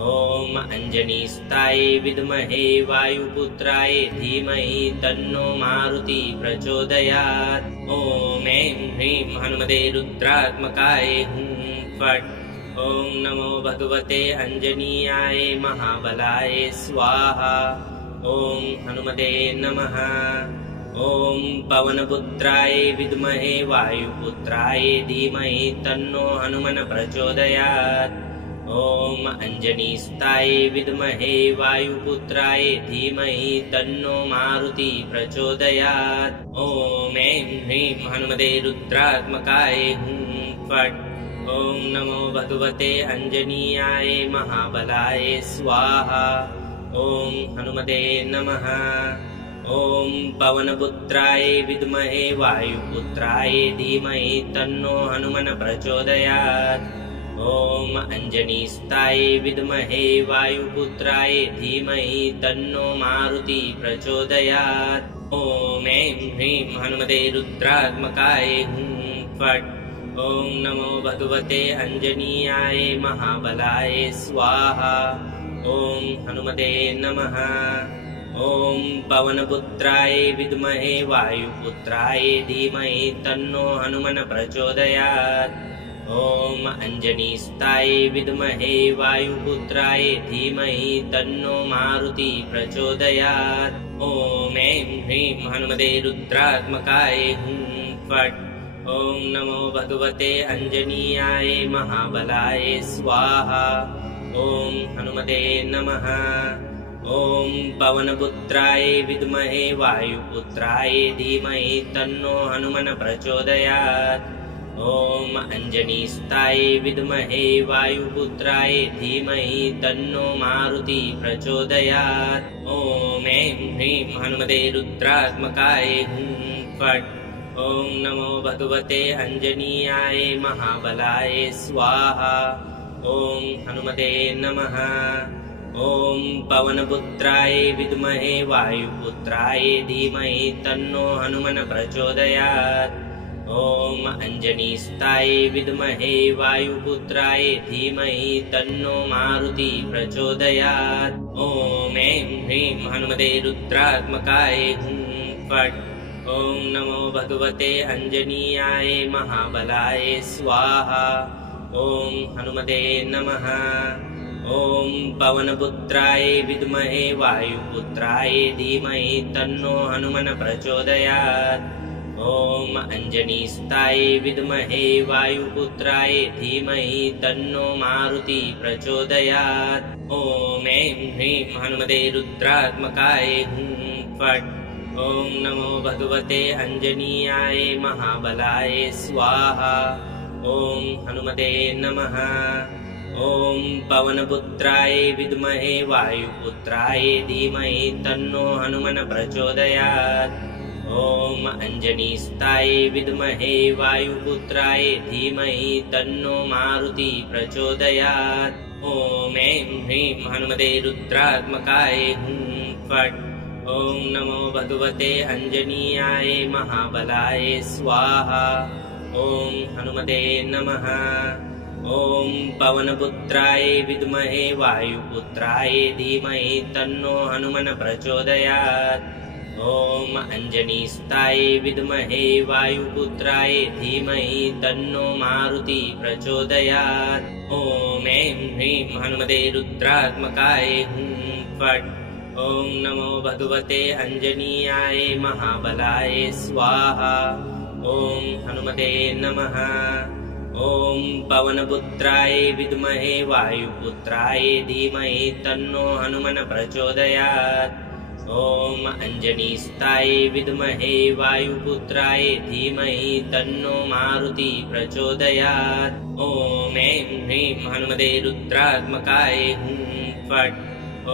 ॐ अञ्जनीस्ताय विद्महे वायुपुत्राय धीमहि तन्नो मारुति प्रचोदयात्। ॐ ऐं ह्रीं हनुमते रुद्रात्मकाय हुं फट्। ॐ नमो भगवते अञ्जनीयाय महाबलाय स्वाहा। ॐ हनुमते नमः। ॐ पवनपुत्राय विद्महे वायुपुत्राय धीमहि तन्नो हनुमन् प्रचोदयात्। ॐ अञ्जनीस्ताय विद्महे वायुपुत्राय धीमहि तन्नो मारुति प्रचोदयात्। ॐ ऐं ह्रीं हनुमते रुद्रात्मकाय हुं फट्। ॐ नमो भगवते अञ्जनीयाय महाबलाय स्वाहा। ॐ हनुमते नमः। ॐ पवनपुत्राय विद्महे वायुपुत्राय धीमहि तन्नो हनुमन् प्रचोदयात्। ॐ अञ्जनीस्ताय विद्महे वायुपुत्राय धीमहि तन्नो मारुति प्रचोदयात्। ॐ ऐं ह्रीं हनुमते रुद्रात्मकाय हुं फट्। ॐ नमो भगवते अञ्जनीयाय महाबलाय स्वाहा। ॐ हनुमते नमः। ॐ पवनपुत्राय विद्महे वायुपुत्राय धीमहि तन्नो हनुमन् प्रचोदयात्। ॐ अञ्जनीस्ताय विद्महे वायुपुत्राय धीमहि तन्नो मारुति प्रचोदयात्। ॐ ऐं ह्रीं हनुमते रुद्रात्मकाय हुं फट्। ॐ नमो भगवते अञ्जनीयाय महाबलाय स्वाहा। ॐ हनुमते नमः। ॐ पवनपुत्राय विद्महे वायुपुत्राय धीमहि तन्नो हनुमन् प्रचोदयात्। ॐ अञ्जनीस्ताय विद्महे वायुपुत्राय धीमहि तन्नो मारुति प्रचोदयात्। ॐ ऐं ह्रीं हनुमते रुद्रात्मकाय हुं फट्। ॐ नमो भगवते अञ्जनीयाय महाबलाय स्वाहा। ॐ हनुमते नमः। ॐ पवनपुत्राय विद्महे वायुपुत्राय धीमहि तन्नो हनुमन् प्रचोदयात्। ॐ अञ्जनीस्ताय विद्महे वायुपुत्राय धीमहि तन्नो मारुति प्रचोदयात्। ॐ ऐं ह्रीं हनुमते रुद्रात्मकाय हुं फट्। ॐ नमो भगवते अञ्जनीयाय महाबलाय स्वाहा। ॐ हनुमते नमः। ॐ पवनपुत्राय विद्महे वायुपुत्राय धीमहि तन्नो हनुमन् प्रचोदयात्। ॐ अञ्जनीस्ताय विद्महे वायुपुत्राय धीमहि तन्नो मारुति प्रचोदयात्। ॐ ऐं ह्रीं हनुमते रुद्रात्मकाय हुं फट्। ॐ नमो भगवते अञ्जनीयाय महाबलाय स्वाहा। ॐ हनुमते नमः। ॐ पवनपुत्राय विद्महे वायुपुत्राय धीमहि तन्नो हनुमन् प्रचोदयात्। ॐ अञ्जनीस्ताय विद्महे वायुपुत्राय धीमहि तन्नो मारुति प्रचोदयात्। ॐ ऐं ह्रीं हनुमते रुद्रात्मकाय हुं फट्। ॐ नमो भगवते अञ्जनीयाय महाबलाय स्वाहा। ॐ हनुमते नमः। ॐ पवनपुत्राय विद्महे वायुपुत्राय धीमहि तन्नो हनुमन् प्रचोदयात्। ॐ अञ्जनीस्ताय विद्महे वायुपुत्राय धीमहि तन्नो मारुति प्रचोदयात्। ॐ ऐं ह्रीं हनुमते रुद्रात्मकाय हुं फट्। ॐ नमो भगवते अञ्जनीयाय महाबलाय स्वाहा। ॐ हनुमते नमः। ॐ पवनपुत्राय विद्महे वायुपुत्राय धीमहि तन्नो हनुमन् प्रचोदयात्। ॐ अञ्जनीस्ताय विद्महे वायुपुत्राय धीमहि तन्नो मारुति प्रचोदयात्। ॐ ऐं ह्रीं हनुमते रुद्रात्मकाय हुं फट्।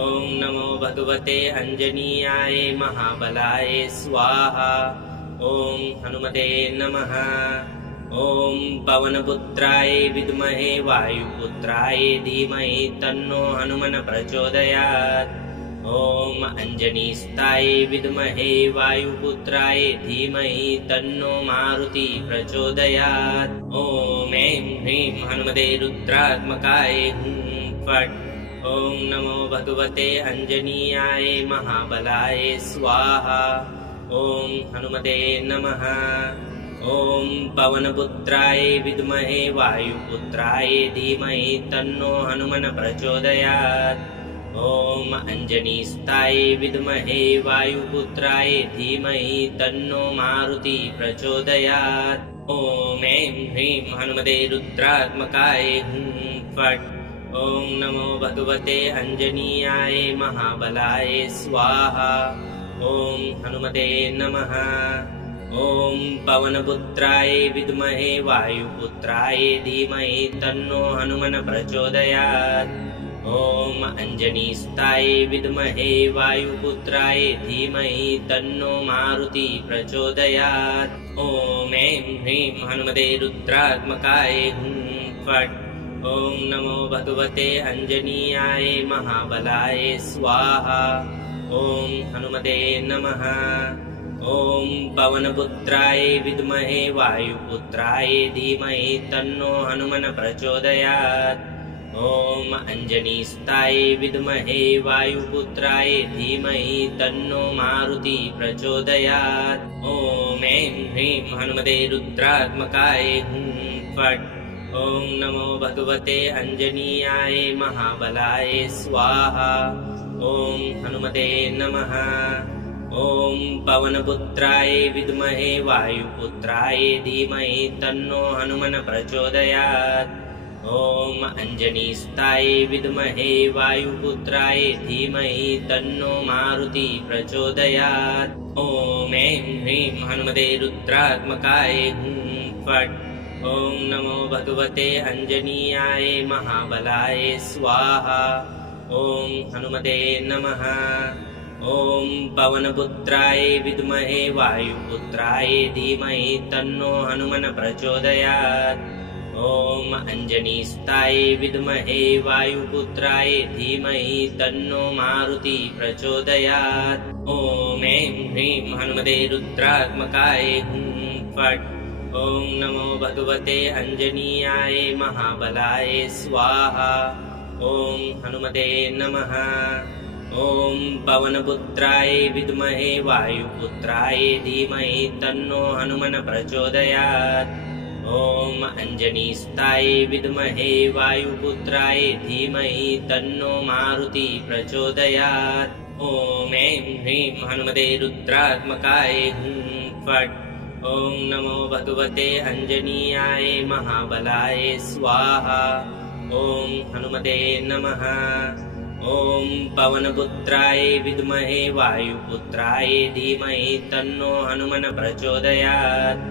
ॐ नमो भगवते अञ्जनीयाय महाबलाय स्वाहा। ॐ हनुमते नमः। ॐ पवनपुत्राय विद्महे वायुपुत्राय धीमहि तन्नो हनुमन् प्रचोदयात्। ॐ अञ्जनीस्ताय विद्महे वायुपुत्राय धीमहि तन्नो मारुति प्रचोदयात्। ॐ ऐं ह्रीं हनुमते रुद्रात्मकाय हुं फट्। ॐ नमो भगवते अञ्जनीयाय महाबलाय स्वाहा। ॐ हनुमते नमः। ॐ पवनपुत्राय विद्महे वायुपुत्राय धीमहि तन्नो हनुमन् प्रचोदयात्। ॐ अञ्जनीस्ताय विद्महे वायुपुत्राय धीमहि तन्नो मारुति प्रचोदयात्। ॐ ऐं ह्रीं हनुमते रुद्रात्मकाय हुं फट्। ॐ नमो भगवते अञ्जनीयाय महाबलाय स्वाहा। ॐ हनुमते नमः। ॐ पवनपुत्राय विद्महे वायुपुत्राय धीमहि तन्नो हनुमन् प्रचोदयात्। ॐ अञ्जनीस्ताय विद्महे वायुपुत्राय धीमहि तन्नो मारुति प्रचोदयात्। ॐ ऐं ह्रीं हनुमते रुद्रात्मकाय हुं फट्। ॐ नमो भगवते अंजनीयाय महाबलाय स्वाहा। ॐ हनुमते नमः। ॐ पवनपुत्राय विद्महे वायुपुत्राय धीमहि तन्नो हनुमन् प्रचोदयात्। ॐ अंजनीस्ताय विद्महे वायुपुत्राय धीमहि तन्नो मारुति प्रचोदयात्। ॐ ऐं ह्रीं हनुमते रुद्रात्मकाय हुं फट्। ॐ नमो भगवते अंजनीयाय महाबलाय स्वाहा। ॐ हनुमते नमः। ॐ पवनपुत्राय विद्महे वायुपुत्राय धीमहि तन्नो हनुमन् प्रचोदयात्। ॐ अंजनीस्ताय विद्महे वायुपुत्राय धीमहि तन्नो मारुति प्रचोदयात्। ॐ ऐं ह्रीं हनुमते रुद्रात्मकाय हुं फट्। ॐ नमो भगवते अंजनीयाय महाबलाय स्वाहा। ॐ हनुमते नमः। ॐ पवनपुत्राय विद्महे वायुपुत्राय धीमहि तन्नो हनुमन् प्रचोदयात्। ॐ अंजनीस्ताय विद्महे वायुपुत्राय धीमहि तन्नो मारुति प्रचोदयात्। ॐ ऐं ह्रीं हनुमते रुद्रात्मकाय हुं फट्। ॐ नमो भगवते अंजनीयाय महाबलाय स्वाहा। ॐ हनुमते नमः। ॐ पवनपुत्राय विद्महे वायुपुत्राय धीमहि तन्नो हनुमन् प्रचोदयात्। ॐ अंजनीस्ताय विद्महे वायुपुत्राय धीमहि तन्नो मारुति प्रचोदयात्। ॐ ऐं ह्रीं हनुमते रुद्रात्मकाय हुं फट्। ॐ नमो भगवते अंजनीयाय महाबलाय स्वाहा। ॐ हनुमते नमः। ॐ पवनपुत्राय विद्महे वायुपुत्राय धीमहि तन्नो हनुमन् प्रचोदयात्।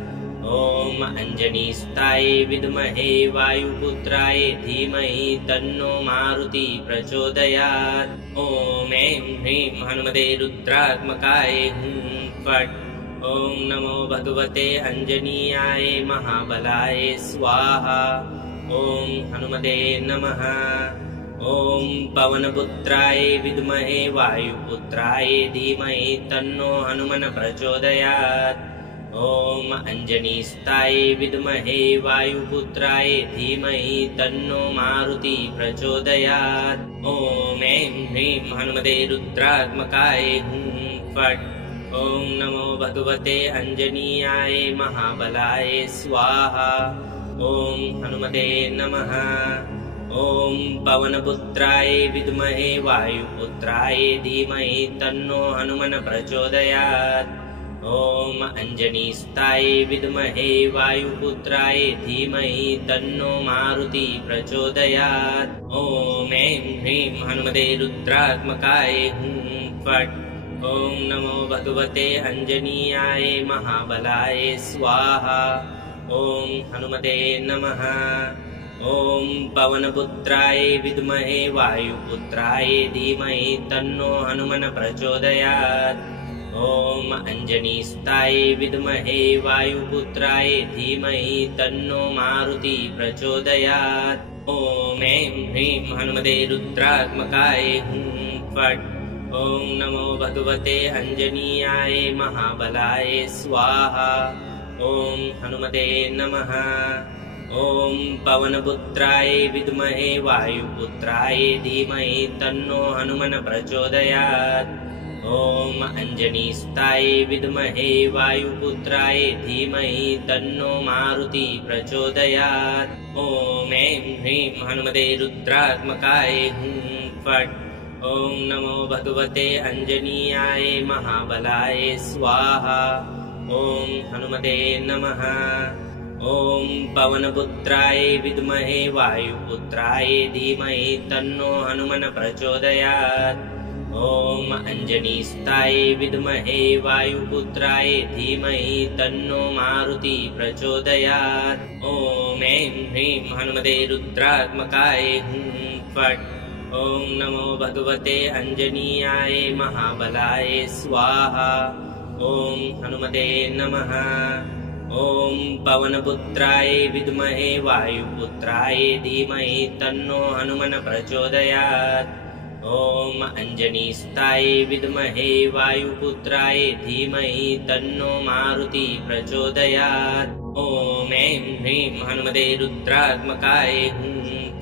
ॐ अंजनीस्ताय विद्महे वायुपुत्राय धीमहि तन्नो मारुति प्रचोदयात्। ॐ ऐं ह्रीं हनुमते रुद्रात्मकाय हुं फट्। ॐ नमो भगवते अंजनीयाय महाबलाय स्वाहा। ॐ हनुमते नमः। ॐ पवनपुत्राय विद्महे वायुपुत्राय धीमहि तन्नो हनुमन् प्रचोदयात्। ॐ अंजनीस्ताय विद्महे वायुपुत्राय धीमहि तन्नो मारुति प्रचोदयात्। ॐ ऐं ह्रीं हनुमते रुद्रात्मकाय हुं फट्। ॐ नमो भगवते अंजनीयाय महाबलाय स्वाहा। ॐ हनुमते नमः। ॐ पवनपुत्राय विद्महे वायुपुत्राय धीमहि तन्नो हनुमन् प्रचोदयात्। ॐ अंजनीस्ताय विद्महे वायुपुत्राय धीमहि तन्नो मारुति प्रचोदयात्। ॐ ऐं ह्रीं हनुमते रुद्रात्मकाय हुं फट्। ॐ नमो भगवते अंजनीयाय महाबलाय स्वाहा। ॐ हनुमते नमः। ॐ पवनपुत्राय विद्महे वायुपुत्राय धीमहि तन्नो हनुमन् प्रचोदयात्। ॐ अंजनीस्ताय विद्महे वायुपुत्राय धीमहि तन्नो मारुति प्रचोदयात्। ॐ ऐं ह्रीं हनुमते रुद्रात्मकाय हुं फट्। ॐ नमो भगवते अंजनीयाय महाबलाय स्वाहा। ॐ हनुमते नमः। ॐ पवनपुत्राय विद्महे वायुपुत्राय धीमहि तन्नो हनुमन् प्रचोदयात्। ॐ अंजनीस्ताय विद्महे वायुपुत्राय धीमहि तन्नो मारुति प्रचोदयात्। ॐ ऐं ह्रीं हनुमते रुद्रात्मकाय हुं फट्। ॐ नमो भगवते अंजनीयाय महाबलाय स्वाहा। ॐ हनुमते नमः। ॐ पवनपुत्राय विद्महे वायुपुत्राय धीमहि तन्नो हनुमन् प्रचोदयात्। ॐ अंजनीस्ताय विद्महे वायुपुत्राय धीमहि तन्नो मारुति प्रचोदयात्। ॐ ऐं ह्रीं हनुमते रुद्रात्मकाय हुं फट्। ॐ नमो भगवते अंजनीयाय महाबलाय स्वाहा। ॐ हनुमते नमः। ॐ पवनपुत्राय विद्महे वायुपुत्राय धीमहि तन्नो हनुमन् प्रचोदयात्। ॐ अञ्जनीसुताय विद्महे वायुपुत्राय धीमहि तन्नो मारुति प्रचोदयात्। ॐ ऐं ह्रीं हनुमते रुद्रात्मकाय हुं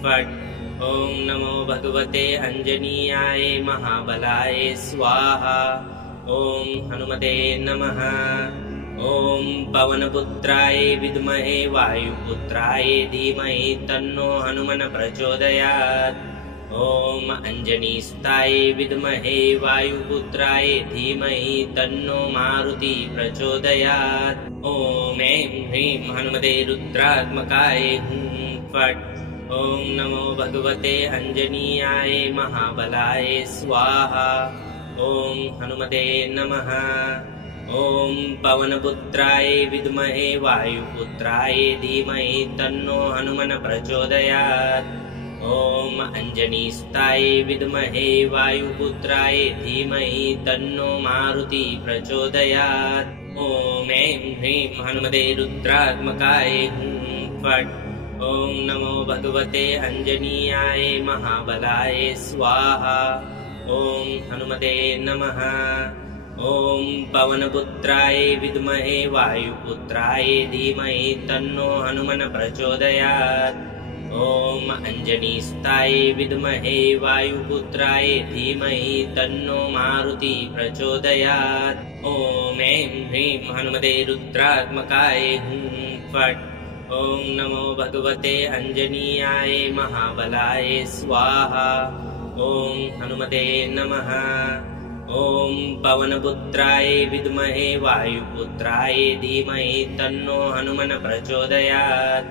फट्। ॐ नमो भगवते अञ्जनीयाय महाबलाय स्वाहा। ॐ हनुमते नमः। ॐ पवनपुत्राय विद्महे वायुपुत्राय धीमहि तन्नो हनुमन् प्रचोदयात्। ॐ अञ्जनीसुताय विद्महे वायुपुत्राय धीमहि तन्नो मारुति प्रचोदयात्। ॐ ऐं ह्रीं हनुमते रुद्रात्मकाय हुं फट्। ॐ नमो भगवते अञ्जनीयाय महाबलाय स्वाहा। ॐ हनुमते नमः। ॐ पवनपुत्राय विद्महे वायुपुत्राय धीमहि तन्नो हनुमन् प्रचोदयात्। ॐ अञ्जनीसुताय विद्महे वायुपुत्राय धीमहि तन्नो मारुति प्रचोदयात्। ॐ ऐं ह्रीं हनुमते रुद्रात्मकाय हुं फट्। ॐ नमो भगवते अञ्जनीयाय महाबलाय स्वाहा। ॐ हनुमते नमः। ॐ पवनपुत्राय विद्महे वायुपुत्राय धीमहि तन्नो हनुमन् प्रचोदयात्। ॐ अञ्जनीसुताय विद्महे वायुपुत्राय धीमहि तन्नो मारुति प्रचोदयात्। ॐ ऐं ह्रीं हनुमते रुद्रात्मकाय हुं फट्। ॐ नमो भगवते अञ्जनीयाय महाबलाय स्वाहा। ॐ हनुमते नमः। ॐ पवनपुत्राय विद्महे वायुपुत्राय धीमहि तन्नो हनुमन् प्रचोदयात्।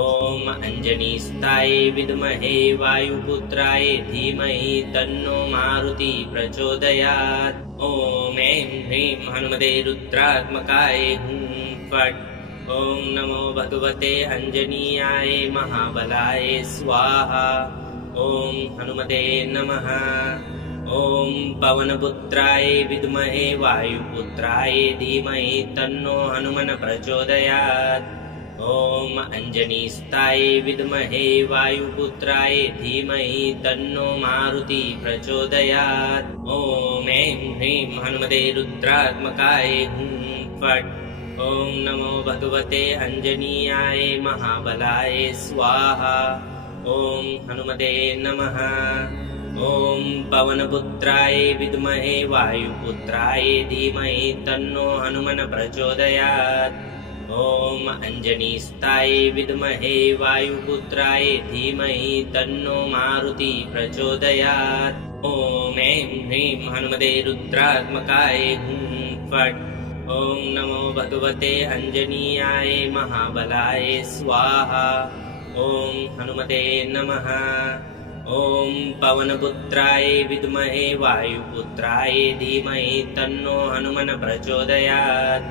ॐ अञ्जनीसुताय विद्महे वायुपुत्राय धीमहि तन्नो मारुति प्रचोदयात्। ॐ ऐं ह्रीं हनुमते रुद्रात्मकाय हुं फट्। ॐ नमो भगवते अञ्जनीयाय महाबलाय स्वाहा। ॐ हनुमते नमः। ॐ पवनपुत्राय विद्महे वायुपुत्राय धीमहि तन्नो हनुमन् प्रचोदयात्। ॐ अञ्जनीसुताय विद्महे वायुपुत्राय धीमहि तन्नो मारुति प्रचोदयात्। ॐ ऐं ह्रीं हनुमते रुद्रात्मकाय हुं फट्। ॐ नमो भगवते अञ्जनीयाय महाबलाय स्वाहा। ॐ हनुमते नमः। ॐ पवनपुत्राय विद्महे वायुपुत्राय धीमहि तन्नो हनुमन् प्रचोदयात्। ॐ अञ्जनीसुताय विद्महे वायुपुत्राय धीमहि तन्नो मारुति प्रचोदयात्। ॐ ऐं ह्रीं हनुमते रुद्रात्मकाय हुं फट्। ॐ नमो भगवते अञ्जनीयाय महाबलाय स्वाहा। ॐ हनुमते नमः। ॐ पवनपुत्राय विद्महे वायुपुत्राय धीमहि तन्नो हनुमन् प्रचोदयात्।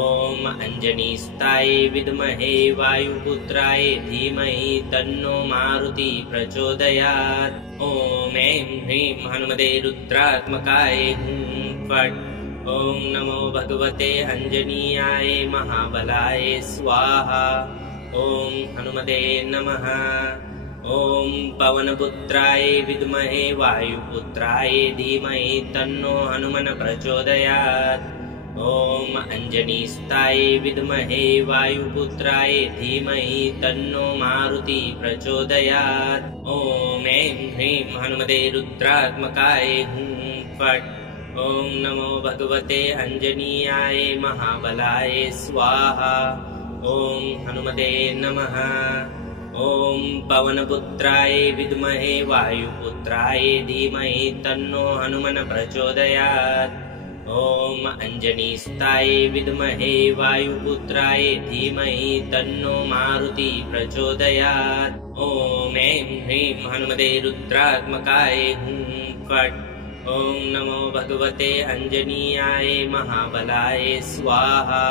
ॐ अञ्जनीसुताय विद्महे वायुपुत्राय धीमहि तन्नो मारुति प्रचोदयात्। ॐ ऐं ह्रीं हनुमते रुद्रात्मकाय हुं फट्। ॐ नमो भगवते अञ्जनीयाय महाबलाय स्वाहा। ॐ हनुमते नमः। ॐ पवनपुत्राय विद्महे वायुपुत्राय धीमहि तन्नो हनुमन् प्रचोदयात्। ॐ अञ्जनीसुताय विद्महे वायुपुत्राय धीमहि तन्नो मारुति प्रचोदयात्। ॐ ऐं ह्रीं हनुमते रुद्रात्मकाय हुं फट्। ॐ नमो भगवते अञ्जनीयाय महाबलाय स्वाहा। ॐ हनुमते नमः। ॐ पवनपुत्राय विद्महे वायुपुत्राय धीमहि तन्नो हनुमन् प्रचोदयात्। ॐ अञ्जनीसुताय विद्महे वायुपुत्राय धीमहि तन्नो मारुति प्रचोदयात्। ॐ ऐं ह्रीं हनुमते रुद्रात्मकाय हुं फट्। ॐ नमो भगवते अञ्जनीयाय महाबलाय स्वाहा।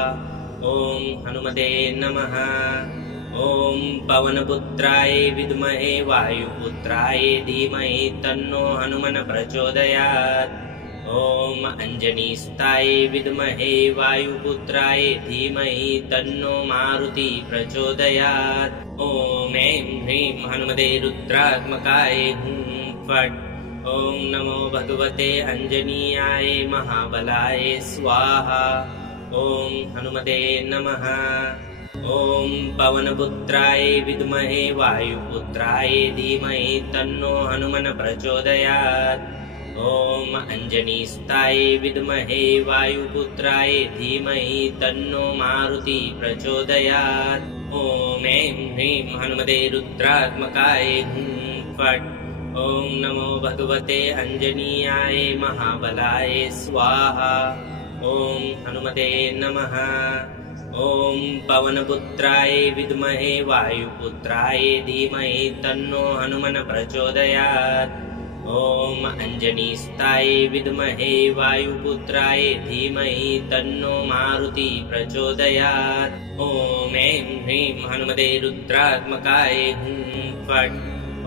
ॐ हनुमते नमः। ॐ पवनपुत्राय विद्महे वायुपुत्राय धीमहि तन्नो हनुमन् प्रचोदयात्। ॐ अञ्जनीसुताय विद्महे वायुपुत्राय धीमहि तन्नो मारुति प्रचोदयात्। ॐ ऐं ह्रीं हनुमते रुद्रात्मकाय हुं फट्। ॐ नमो भगवते अञ्जनीयाय महाबलाय स्वाहा। ॐ हनुमते नमः। ॐ पवनपुत्राय विद्महे वायुपुत्राय धीमहि तन्नो हनुमन् प्रचोदयात्। ॐ अञ्जनीसुताय विद्महे वायुपुत्राय धीमहि तन्नो मारुति प्रचोदयात्। ॐ ऐं ह्रीं हनुमते रुद्रात्मकाय हुं फट्। ॐ नमो भगवते अञ्जनीयाय महाबलाय स्वाहा। ॐ हनुमते नमः। ॐ पवनपुत्राय विद्महे वायुपुत्राय धीमहि तन्नो हनुमन् प्रचोदयात्। ॐ अञ्जनीसुताय विद्महे वायुपुत्राय धीमहि तन्नो मारुति प्रचोदयात्। ॐ ऐं ह्रीं हनुमते रुद्रात्मकाय हुं फट्।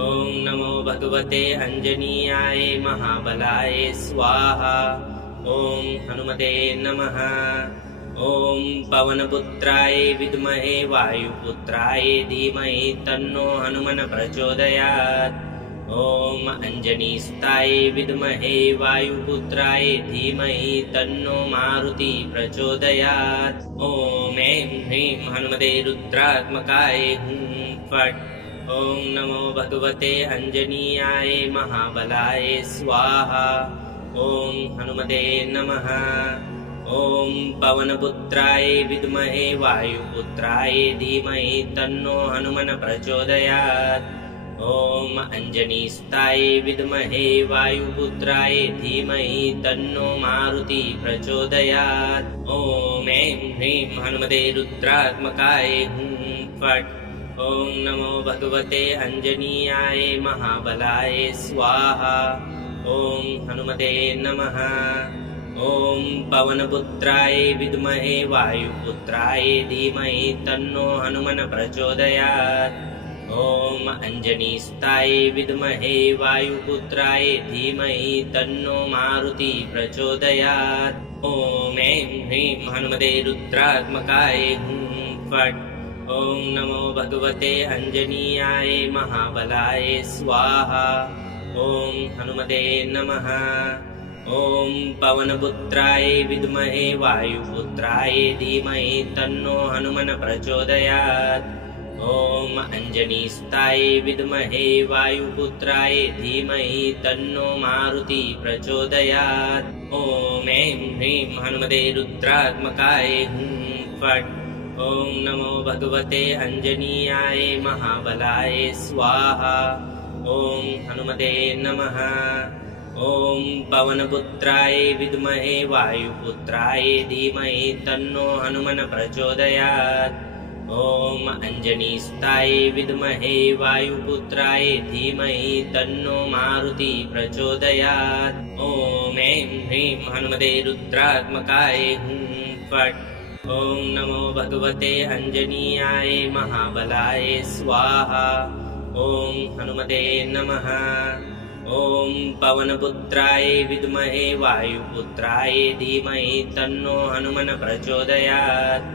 ॐ नमो भगवते अञ्जनीयाय महाबलाय स्वाहा। ॐ हनुमते नमः। ॐ पवनपुत्राय विद्महे वायुपुत्राय धीमहि तन्नो हनुमन् प्रचोदयात्। ॐ अञ्जनीसुताय विद्महे वायुपुत्राय धीमहि तन्नो मारुति प्रचोदयात्। ॐ ऐं ह्रीं हनुमते रुद्रात्मकाय हुं फट्। ॐ नमो भगवते अञ्जनीयाय महाबलाय स्वाहा। ॐ हनुमते नमः। ॐ पवनपुत्राय विद्महे वायुपुत्राय धीमहि तन्नो हनुमन् प्रचोदयात्। ॐ अञ्जनीसुताय विद्महे वायुपुत्राय धीमहि तन्नो मारुति प्रचोदयात्। ॐ ऐं ह्रीं हनुमते रुद्रात्मकाय हुं फट्। ॐ नमो भगवते अञ्जनीयाय महाबलाय स्वाहा। ॐ हनुमते नमः। ॐ पवनपुत्राय विद्महे वायुपुत्राय धीमहि तन्नो हनुमन् प्रचोदयात्। ॐ अञ्जनीसुताय विद्महे वायुपुत्राय धीमहि तन्नो मारुति प्रचोदयात्। ॐ ऐं ह्रीं हनुमते रुद्रात्मकाय हुं फट्। ॐ नमो भगवते अञ्जनीयाय महाबलाय स्वाहा। ॐ हनुमते नमः। ॐ पवनपुत्राय विद्महे वायुपुत्राय धीमहि तन्नो हनुमन् प्रचोदयात्। ॐ अञ्जनीसुताय विद्महे वायुपुत्राय धीमहि तन्नो मारुति प्रचोदयात्। ॐ ऐं ह्रीं हनुमते रुद्रात्मकाय हुं फट्। ॐ नमो भगवते अञ्जनीयाय महाबलाय स्वाहा। ॐ हनुमते नमः। ॐ पवनपुत्राय विद्महे वायुपुत्राय धीमहि तन्नो हनुमन् प्रचोदयात्। ॐ अञ्जनीसुताय विद्महे वायुपुत्राय धीमहि तन्नो मारुति प्रचोदयात्। ॐ ऐं ह्रीं हनुमते रुद्रात्मकाय हुं फट्। ॐ नमो भगवते अञ्जनीयाय महाबलाय स्वाहा। ॐ हनुमते नमः। ॐ पवनपुत्राय विद्महे वायुपुत्राय धीमहि तन्नो हनुमन् प्रचोदयात्।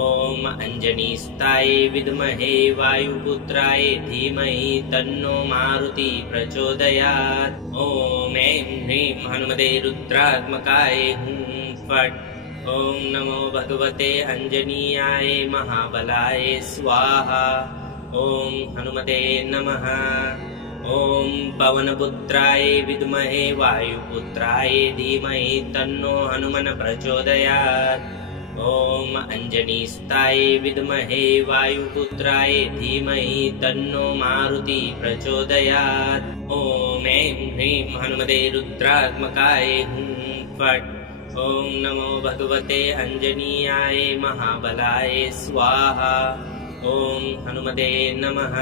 ॐ अञ्जनीसुताय विद्महे वायुपुत्राय धीमहि तन्नो मारुति प्रचोदयात्। ॐ ऐं ह्रीं हनुमते रुद्रात्मकाय हुं फट्। ॐ नमो भगवते अञ्जनीयाय महाबलाय स्वाहा। ॐ हनुमते नमः। ॐ पवनपुत्राय विद्महे वायुपुत्राय धीमहि तन्नो हनुमन् प्रचोदयात्। ॐ अञ्जनीसुताय विद्महे वायुपुत्राय धीमहि तन्नो मारुति प्रचोदयात्। ॐ ऐं ह्रीं हनुमते रुद्रात्मकाय हुं फट्। ॐ नमो भगवते अञ्जनीयाय महाबलाय स्वाहा। ॐ हनुमते नमः।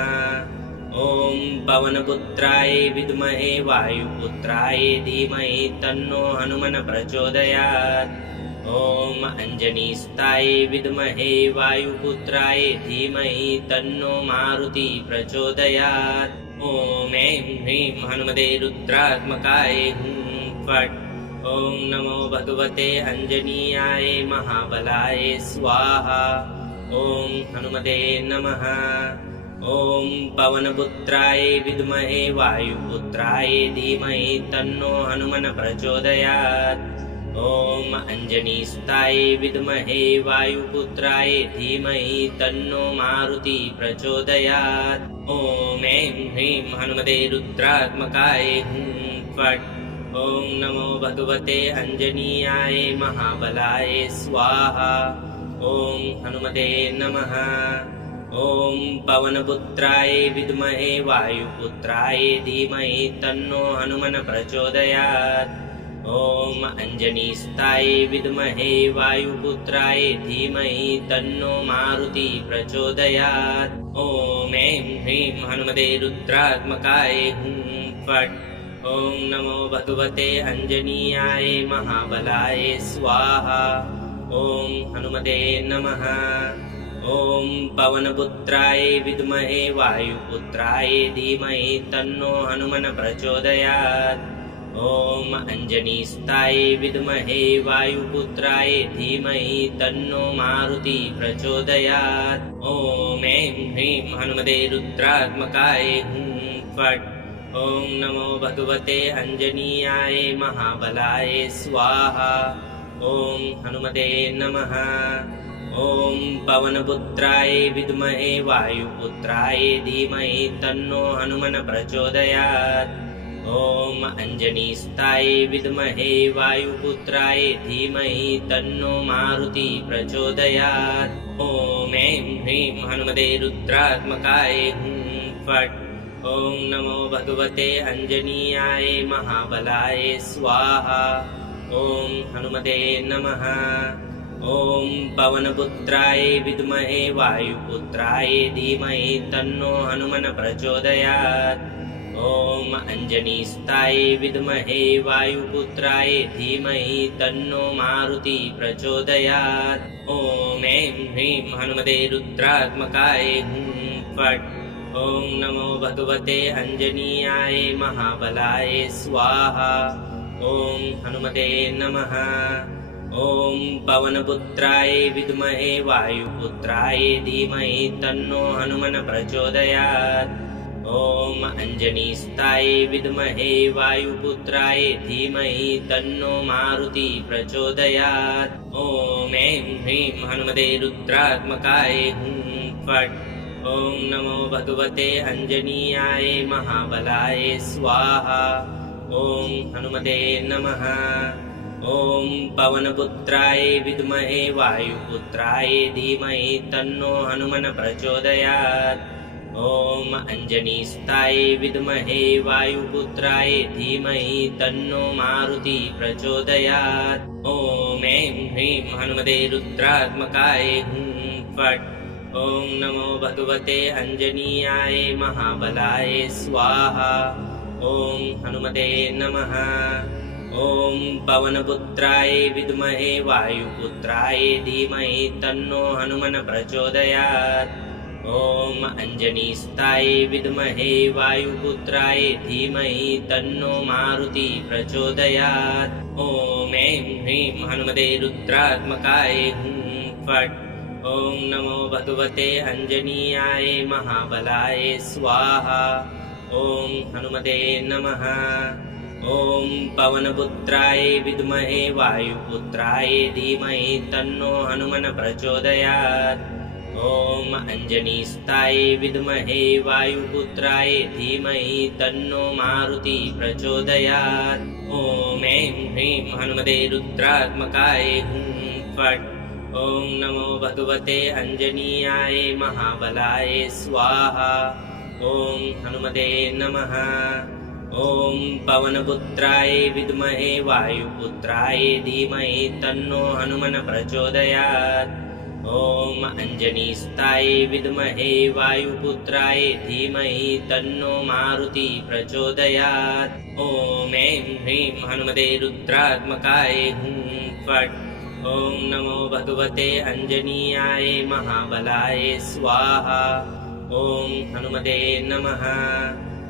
ॐ पवनपुत्राय विद्महे वायुपुत्राय धीमहि तन्नो हनुमन् प्रचोदयात्। ॐ अञ्जनीसुताय विद्महे वायुपुत्राय धीमहि तन्नो मारुति प्रचोदयात्। ॐ ऐं ह्रीं हनुमते रुद्रात्मकाय हुं फट्। ॐ नमो भगवते अंजनीयाय महाबलाय स्वाहा। ॐ हनुमते नमः। ॐ पवनपुत्राय विद्महे वायुपुत्राय धीमहि तन्नो हनुमन् प्रचोदयात्। ॐ अंजनीसुताय विद्महे वायुपुत्राय धीमहि तन्नो मारुति प्रचोदयात्। ॐ ऐं ह्रीं हनुमते रुद्रात्मकाय हुं फट्। ॐ नमो भगवते अंजनीयाय महाबलाय स्वाहा। ॐ हनुमते नमः। ॐ पवनपुत्राय विद्महे वायुपुत्राय धीमहि तन्नो हनुमन् प्रचोदयात्। ॐ अंजनीसुताय विद्महे वायुपुत्राय धीमहि तन्नो मारुति प्रचोदयात्। ॐ ऐं ह्रीं हनुमते रुद्रात्मकाय हुं फट्। ॐ नमो भगवते अंजनीयाय महाबलाय स्वाहा। ॐ हनुमते नमः। ॐ पवनपुत्राय विद्महे वायुपुत्राय धीमहि तन्नो हनुमन् प्रचोदयात्। ॐ अंजनीसुताय विद्महे वायुपुत्राय धीमहि तन्नो मारुति प्रचोदयात्। ॐ ऐं ह्रीं हनुमते रुद्रात्मकाय हुं फट्। ॐ नमो भगवते अंजनीयाय महाबलाय स्वाहा। ॐ हनुमते नमः। ॐ पवनपुत्राय विद्महे वायुपुत्राय धीमहि तन्नो हनुमन् प्रचोदयात्। ॐ अंजनीसुताय विद्महे वायुपुत्राय धीमहि तन्नो मारुति प्रचोदयात्। ॐ ऐं ह्रीं हनुमते रुद्रात्मकाय हुं फट्। ॐ नमो भगवते अंजनीयाय महाबलाय स्वाहा। ॐ हनुमते नमः। ॐ पवनपुत्राय विद्महे वायुपुत्राय धीमहि तन्नो हनुमन् प्रचोदयात्। ॐ अंजनीसुताय विद्महे वायुपुत्राय धीमहि तन्नो मारुति प्रचोदयात्। ॐ ऐं ह्रीं हनुमते रुद्रात्मकाय हुं फट्। ॐ नमो भगवते अंजनीयाय महाबलाय स्वाहा। ॐ हनुमते नमः। ॐ पवनपुत्राय विद्महे वायुपुत्राय धीमहि तन्नो हनुमन् प्रचोदयात्। ॐ अंजनीसुताय विद्महे वायुपुत्राय धीमहि तन्नो मारुति प्रचोदयात्। ॐ ऐं ह्रीं हनुमते रुद्रात्मकाय हुं फट्। ॐ नमो भगवते अंजनीयाय महाबलाय स्वाहा। ॐ हनुमते नमः। ॐ पवनपुत्राय विद्महे वायुपुत्राय धीमहि तन्नो हनुमन् प्रचोदयात्। ॐ अंजनीसुताय विद्महे वायुपुत्राय धीमहि तन्नो मारुति प्रचोदयात्। ॐ ऐं ह्रीं हनुमते रुद्रात्मकाय हुं फट्। ॐ नमो भगवते अंजनीयाय महाबलाय स्वाहा। ॐ हनुमते नमः। ॐ पवनपुत्राय विद्महे वायुपुत्राय धीमहि तन्नो हनुमन् प्रचोदयात्। ॐ अंजनीसुताय विद्महे वायुपुत्राय धीमहि तन्नो मारुति प्रचोदयात्। ॐ ऐं ह्रीं हनुमते रुद्रात्मकाय हुं फट्। ॐ नमो भगवते अंजनीयाय महाबलाय स्वाहा। ॐ हनुमते नमः। ॐ पवनपुत्राय विद्महे वायुपुत्राय धीमहि तन्नो हनुमन् प्रचोदयात्। ॐ अंजनीसुताय विद्महे वायुपुत्राय धीमहि तन्नो मारुति प्रचोदयात्। ॐ ऐं ह्रीं हनुमते रुद्रात्मकाय हुं फट्। ॐ नमो भगवते अंजनीयाय महाबलाय स्वाहा। ॐ हनुमते नमः। ॐ पवनपुत्राय विद्महे वायुपुत्राय धीमहि तन्नो हनुमन् प्रचोदयात्। ॐ अंजनीसुताय विद्महे वायुपुत्राय धीमहि तन्नो मारुति प्रचोदयात्। ॐ ऐं ह्रीं हनुमते रुद्रात्मकाय हुं फट्। ॐ नमो भगवते अंजनीयाय महाबलाय स्वाहा। ॐ हनुमते नमः।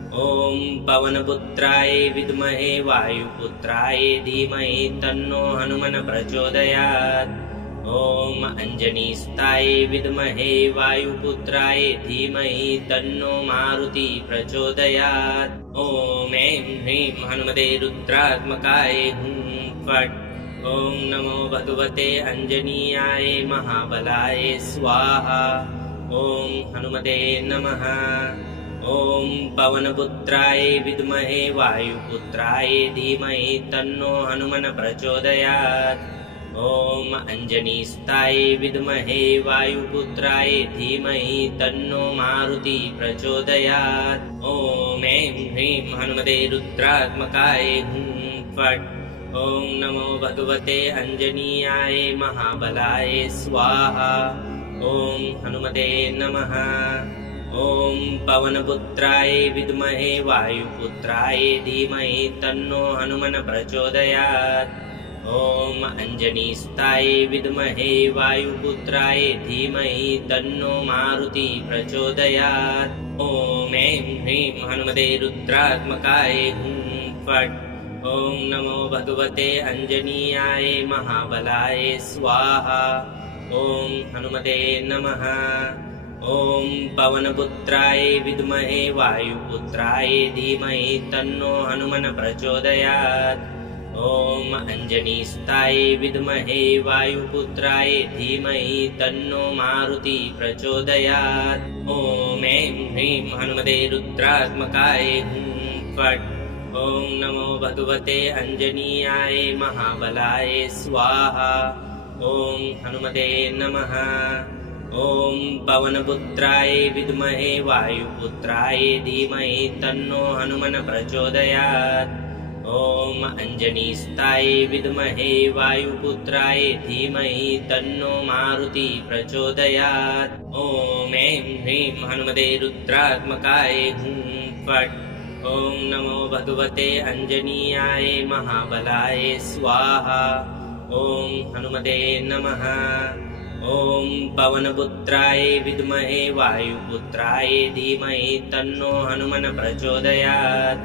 ॐ पवनपुत्राय विद्महे वायुपुत्राय धीमहि तन्नो हनुमन् प्रचोदयात्। ॐ अञ्जनीसुताय विद्महे वायुपुत्राय धीमहि तन्नो मारुति प्रचोदयात्। ॐ ऐं ह्रीं हनुमते रुद्रात्मकाय हुं फट्। ॐ नमो भगवते अञ्जनीयाय महाबलाय स्वाहा। ॐ हनुमते नमः। ॐ पवनपुत्राय विद्महे वायुपुत्राय धीमहि तन्नो हनुमन् प्रचोदयात्। ॐ अञ्जनीसुताय विद्महे वायुपुत्राय धीमहि तन्नो मारुति प्रचोदयात्। ॐ ऐं ह्रीं हनुमते रुद्रात्मकाय हुं फट्। ॐ नमो भगवते अञ्जनीयाय महाबलाय स्वाहा। ॐ हनुमते नमः। ॐ पवनपुत्राय विद्महे वायुपुत्राय धीमहि तन्नो हनुमन् प्रचोदयात्। ॐ अञ्जनीसुताय विद्महे वायुपुत्राय धीमहि तन्नो मारुति प्रचोदयात्। ॐ ऐं ह्रीं हनुमते रुद्रात्मकाय हुं फट्। ॐ नमो भगवते अञ्जनीयाय महाबलाय स्वाहा। ॐ हनुमते नमः। ॐ पवनपुत्राय विद्महे वायुपुत्राय धीमहि तन्नो हनुमन् प्रचोदयात्। ॐ अञ्जनीसुताय विद्महे वायुपुत्राय धीमहि तन्नो मारुति प्रचोदयात्। ॐ ऐं ह्रीं हनुमते रुद्रात्मकाय हुं फट्। ॐ नमो भगवते अञ्जनीयाय महाबलाय स्वाहा। ॐ हनुमते नमः। ॐ पवनपुत्राय विद्महे वायुपुत्राय धीमहि तन्नो हनुमन् प्रचोदयात्। ॐ अञ्जनीसुताय विद्महे वायुपुत्राय धीमहि तन्नो मारुति प्रचोदयात्। ॐ ऐं ह्रीं हनुमते रुद्रात्मकाय हुं फट्। ॐ नमो भगवते अञ्जनीयाय महाबलाय स्वाहा। ॐ हनुमते नमः। ॐ पवनपुत्राय विद्महे वायुपुत्राय धीमहि तन्नो हनुमन् प्रचोदयात्।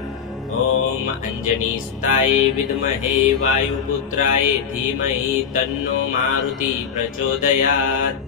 ॐ अञ्जनीसुताय विद्महे वायुपुत्राय धीमहि तन्नो मारुति प्रचोदयात्।